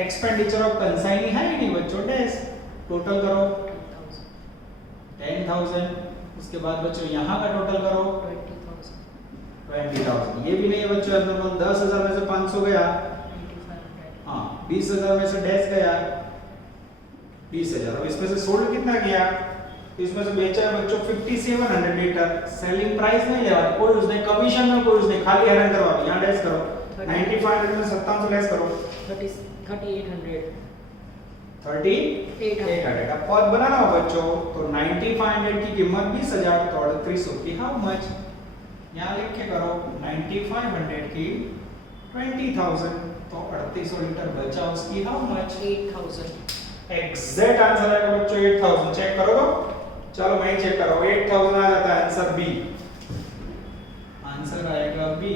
एक्सपेंडिचर ऑफ कंसाइनिंग है ही नहीं बच्चों, डैश। टोटल करो 10,000। उसके बाद बच्चों यहाँ का टोटल करो 20,000। ये भी नहीं है बच्चों एबनॉर्मल। 10,000 में से 500 गया, हाँ 20,000 में से डैश गया 20,000। अब इसमें से सोल्ड कितना गया? इसमें से बेचा है बच्चों 5,700 लीटर। सेलिंग प्राइस नहीं लेवा, कोई उसने कमीशन में, कोई उसने खाली हरण करवा। यहाँ डैश करो 9,500 में 5700 लेस करो 3,800 3,800। अब पद बनाना हो बच्चों तो 9,500 की कीमत 20,000 तो 3,800 की हाउ मच? यहाँ लिख के करो 9,500 की 20,000 तो 3,800 लीटर बचा, उसकी हाउ मच? 8,000। एग्जैक्ट आंसर आएगा बच्चों 8,000। चेक करो तो। चलो मैं चेक कर रहा हूँ। 8,000 आ जाता है आंसर बी। आंसर आएगा बी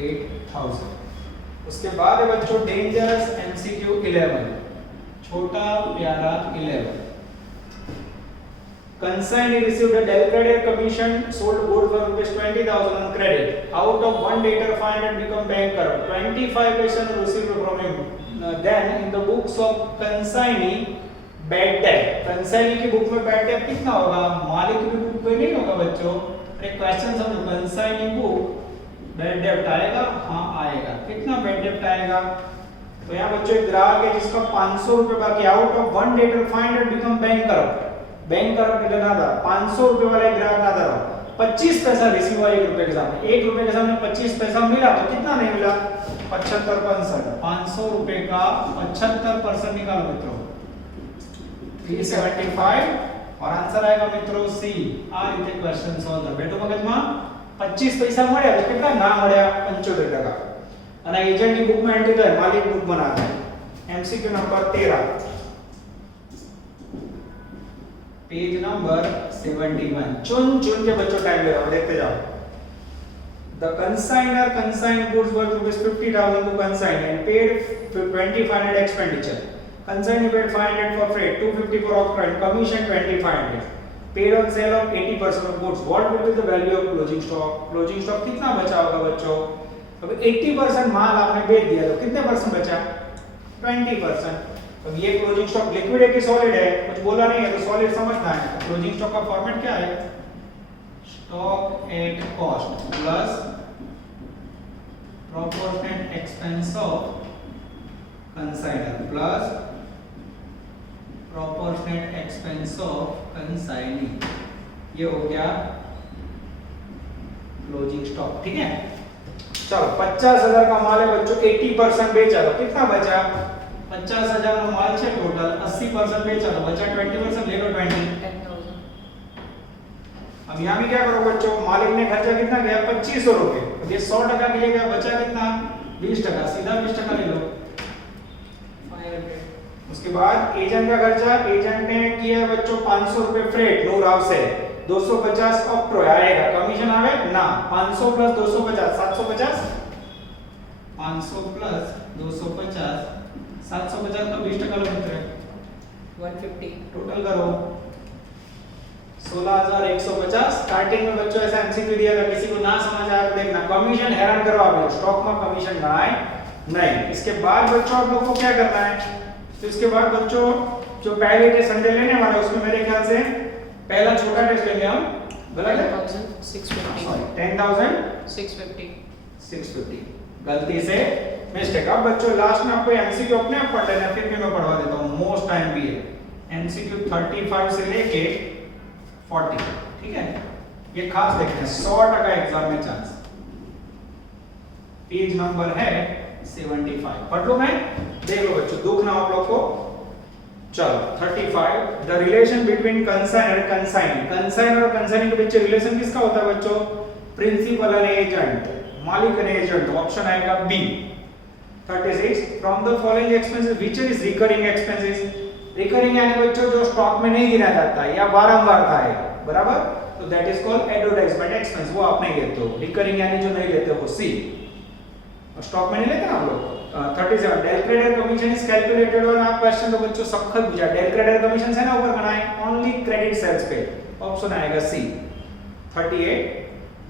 8,000। उसके बाद है बच्चों डेंजरस MCQ 11। छोटा प्यारा 11। Consignee received a del credit commission, sold goods for rupees 20,000 on credit. Out of 1 liter 500 become bankrupt. 25% received from him. Then in the books of consignee bad debt. consignee की book में bad debt कितना होगा? मालिक की book में नहीं होगा बच्चों। एक क्वेश्चन समझो, consignee बुक bad debt आएगा? हाँ आएगा। कितना bad debt आएगा? तो यहाँ बच्चों एक ग्राहक है जिसका 500 रुपए बाकी। Out of 1 liter 500 become bankrupt. bankrupt मतलब नादार। 500 रुपए वाला एक ग्राहक नादार हो। 25 पैसा रिसीव हुआ 1 रुपए के सामने। 1 रुपए के सामने 25 पैसा मिला तो कितना नहीं मिला? 75%। 500 रुपए का 75% निकालो मित्रों 375 और आंसर आएगा मित्रों सी। आ રીતે क्वेश्चन सॉल्व कर બેટો મગજમાં 25 પૈસા મળ્યા તો કેટલા ના મળ્યા? 75%। અને એજન્ટ ની બુક માં એન્ટ્રી થાય, માલિક બુક બનાવે। MCQ number 13 page number 71। चुन चुन के बच्चों टाइम ले रहा हूं, देखते जाओ। The consignor consigned goods worth rupees 50,000 to consignee and paid 2,500 expenditure. Consignee paid 500 for freight, 250 for octroi, commission 2,500. Paid on sale of 80% of goods. What will be the value of closing stock? Closing stock कितना बचा होगा बच्चों? अब 80% माल आपने बेच दिया तो कितने परसेंट बचा? 20%। अब ये क्लोजिंग स्टॉक लिक्विड है कि सॉलिड है, कुछ बोला नहीं है तो सॉलिड समझना है। क्लोजिंग स्टॉक का फॉर्मेट क्या है? Stock at cost plus proportionate expense of consignor plus proportionate expense of consignee. ये हो गया क्लोजिंग स्टॉक। ठीक है, चलो 50,000 का माल है बच्चों, 80% बेचा तो कितना बचा? 50,000 का माल है टोटल, 80% बेचा तो बचा 20%, ले लो 20। 10,000 अब यहाँ भी क्या करो बच्चों, मालिक ने खर्चा कितना किया? 2500 रुपए। अब ये 100% के लिए गया, बचा कितना? 20%, सीधा 20% ले लो। 500 उसके बाद एजेंट का खर्चा, एजेंट ने किया बच्चों 500 रुपए फ्रेट नो राव से, 250 अप्रो आएगा, कमीशन आवे ना। 500 प्लस 250 750, 500 प्लस 250 750 का 20% लो मित्र, 150 टोटल करो 16,150। स्टार्टिंग में बच्चों ऐसा एमसीक्यू दिया था, किसी को ना समझ आया तो देखना, कमीशन हैरान करो आप, स्टॉक में कमीशन ना आए नहीं। इसके बाद बच्चों आप लोग को क्या करना है? तो इसके बाद बच्चों जो पहले के संडे लेने वाला है उसमें मेरे ख्याल से पहला छोटा टेस्ट लेंगे हम, गलत है? 10,650 10,650 650 गलती से मिस्टेक। अब बच्चों लास्ट में आपको एमसीक्यू अपने आप पढ़ लेना, फिर भी मैं पढ़वा देता हूँ, मोस्ट टाइम भी है एमसीक्यू 35 से लेके 40। ठीक है, ये खास देखते हैं, 100% एग्जाम में चांस। पेज नंबर है 75, पढ़ लो मैं, देख लो बच्चों, दुख ना आप लोग को। चलो 35, the relation between consignor and consignee. Consignor और कंसाइनी के बीच रिलेशन किसका होता है बच्चों? प्रिंसिपल एंड एजेंट, मालिक एंड एजेंट। ऑप्शन आएगा B. 36, from the following expenses which is recurring expenses. Recurring यानी बच्चों जो स्टॉक में नहीं गिना जाता या बारंबार था है, बराबर, तो that is called advertisement expense, वो आप नहीं लेते हो। रिकरिंग यानी जो नहीं लेते हो, सी। स्टॉक में नहीं लेते ना हम लोग। 37, del credit commission is calculated on. आप क्वेश्चन तो बच्चों सख्त पूछा, डेल क्रेडिट कमीशन है ना ऊपर बनाए, ओनली क्रेडिट सेल्स पे, ऑप्शन आएगा C. 38,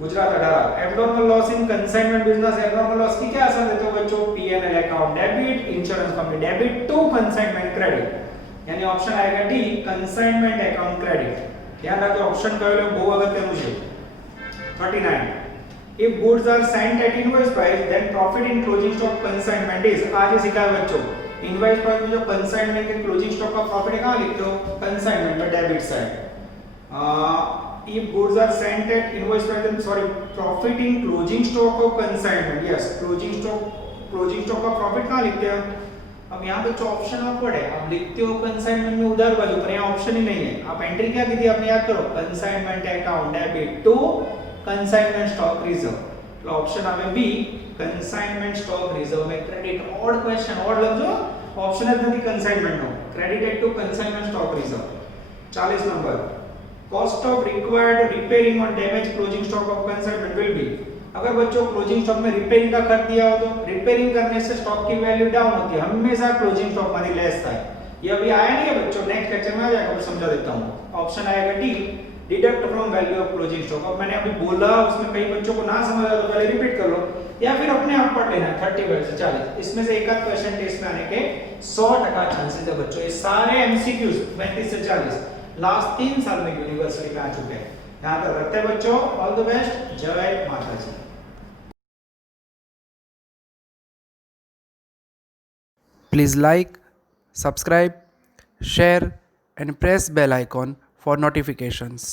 Gujarat 18, abnormal loss in consignment business. Abnormal loss की क्या असर देते हो बच्चों? PNL account debit, insurance company debit to consignment credit, यानी ऑप्शन आएगा डी, कंसाइनमेंट अकाउंट क्रेडिट। ध्यान रखो ऑप्शन कयो बहु अगत्यનું છે। 39, if goods are sent at invoice price then profit in closing stock consignment is। आज ये सिखाया बच्चों, इनवॉइस प्राइस में जो कंसाइनमेंट के क्लोजिंग स्टॉक का प्रॉफिट है कहां लिखते हो? कंसाइनमेंट में debit side. if goods are sent at invoice price then sorry profit in closing stock of consignment, yes closing stock का प्रॉफिट कहां लिखते हो? अब यहाँ पे जो ऑप्शन ऑकवर्ड है, आप लिखते हो कंसाइनमेंट में उधर बाजू पर, यहाँ ऑप्शन ही नहीं है। आप एंट्री क्या की थी आपने, याद करो, consignment account debit to consignment stock reserve, तो ऑप्शन आवे बी, कंसाइनमेंट स्टॉक रिजर्व में क्रेडिट। ऑड क्वेश्चन, ऑड लखजो, ऑप्शन જ નથી कंसाइनमेंट નો, credited to consignment stock reserve. 40 number, cost of required repairing और damage closing stock of consignment will be. अगर बच्चों क्लोजिंग स्टॉक में रिपेयरिंग का खर्च दिया हो तो रिपेयरिंग करने से स्टॉक की वैल्यू डाउन होती है, हमेशा क्लोजिंग स्टॉक में लेस था। ये अभी आया नहीं है बच्चों, नेक्स्ट लेक्चर में आ जाएगा, मैं समझा देता हूं। ऑप्शन आएगा D, deduct from value of closing stock. अब मैंने अभी बोला, उसमें कई बच्चों को ना समझ आया तो पहले रिपीट कर लो या फिर अपने आप पढ़ लेना। 35 से 40, इसमें से एक आध क्वेश्चन टेस्ट में आने के 100% चांसेस है बच्चों। ये सारे एमसीक्यूज 35 से 40 लास्ट 3 साल में यूनिवर्सिटी में आ चुके हैं। ध्यान रखते हैं बच्चों, ऑल द बेस्ट, जय माता जी। Please like, subscribe, share and press bell icon for notifications.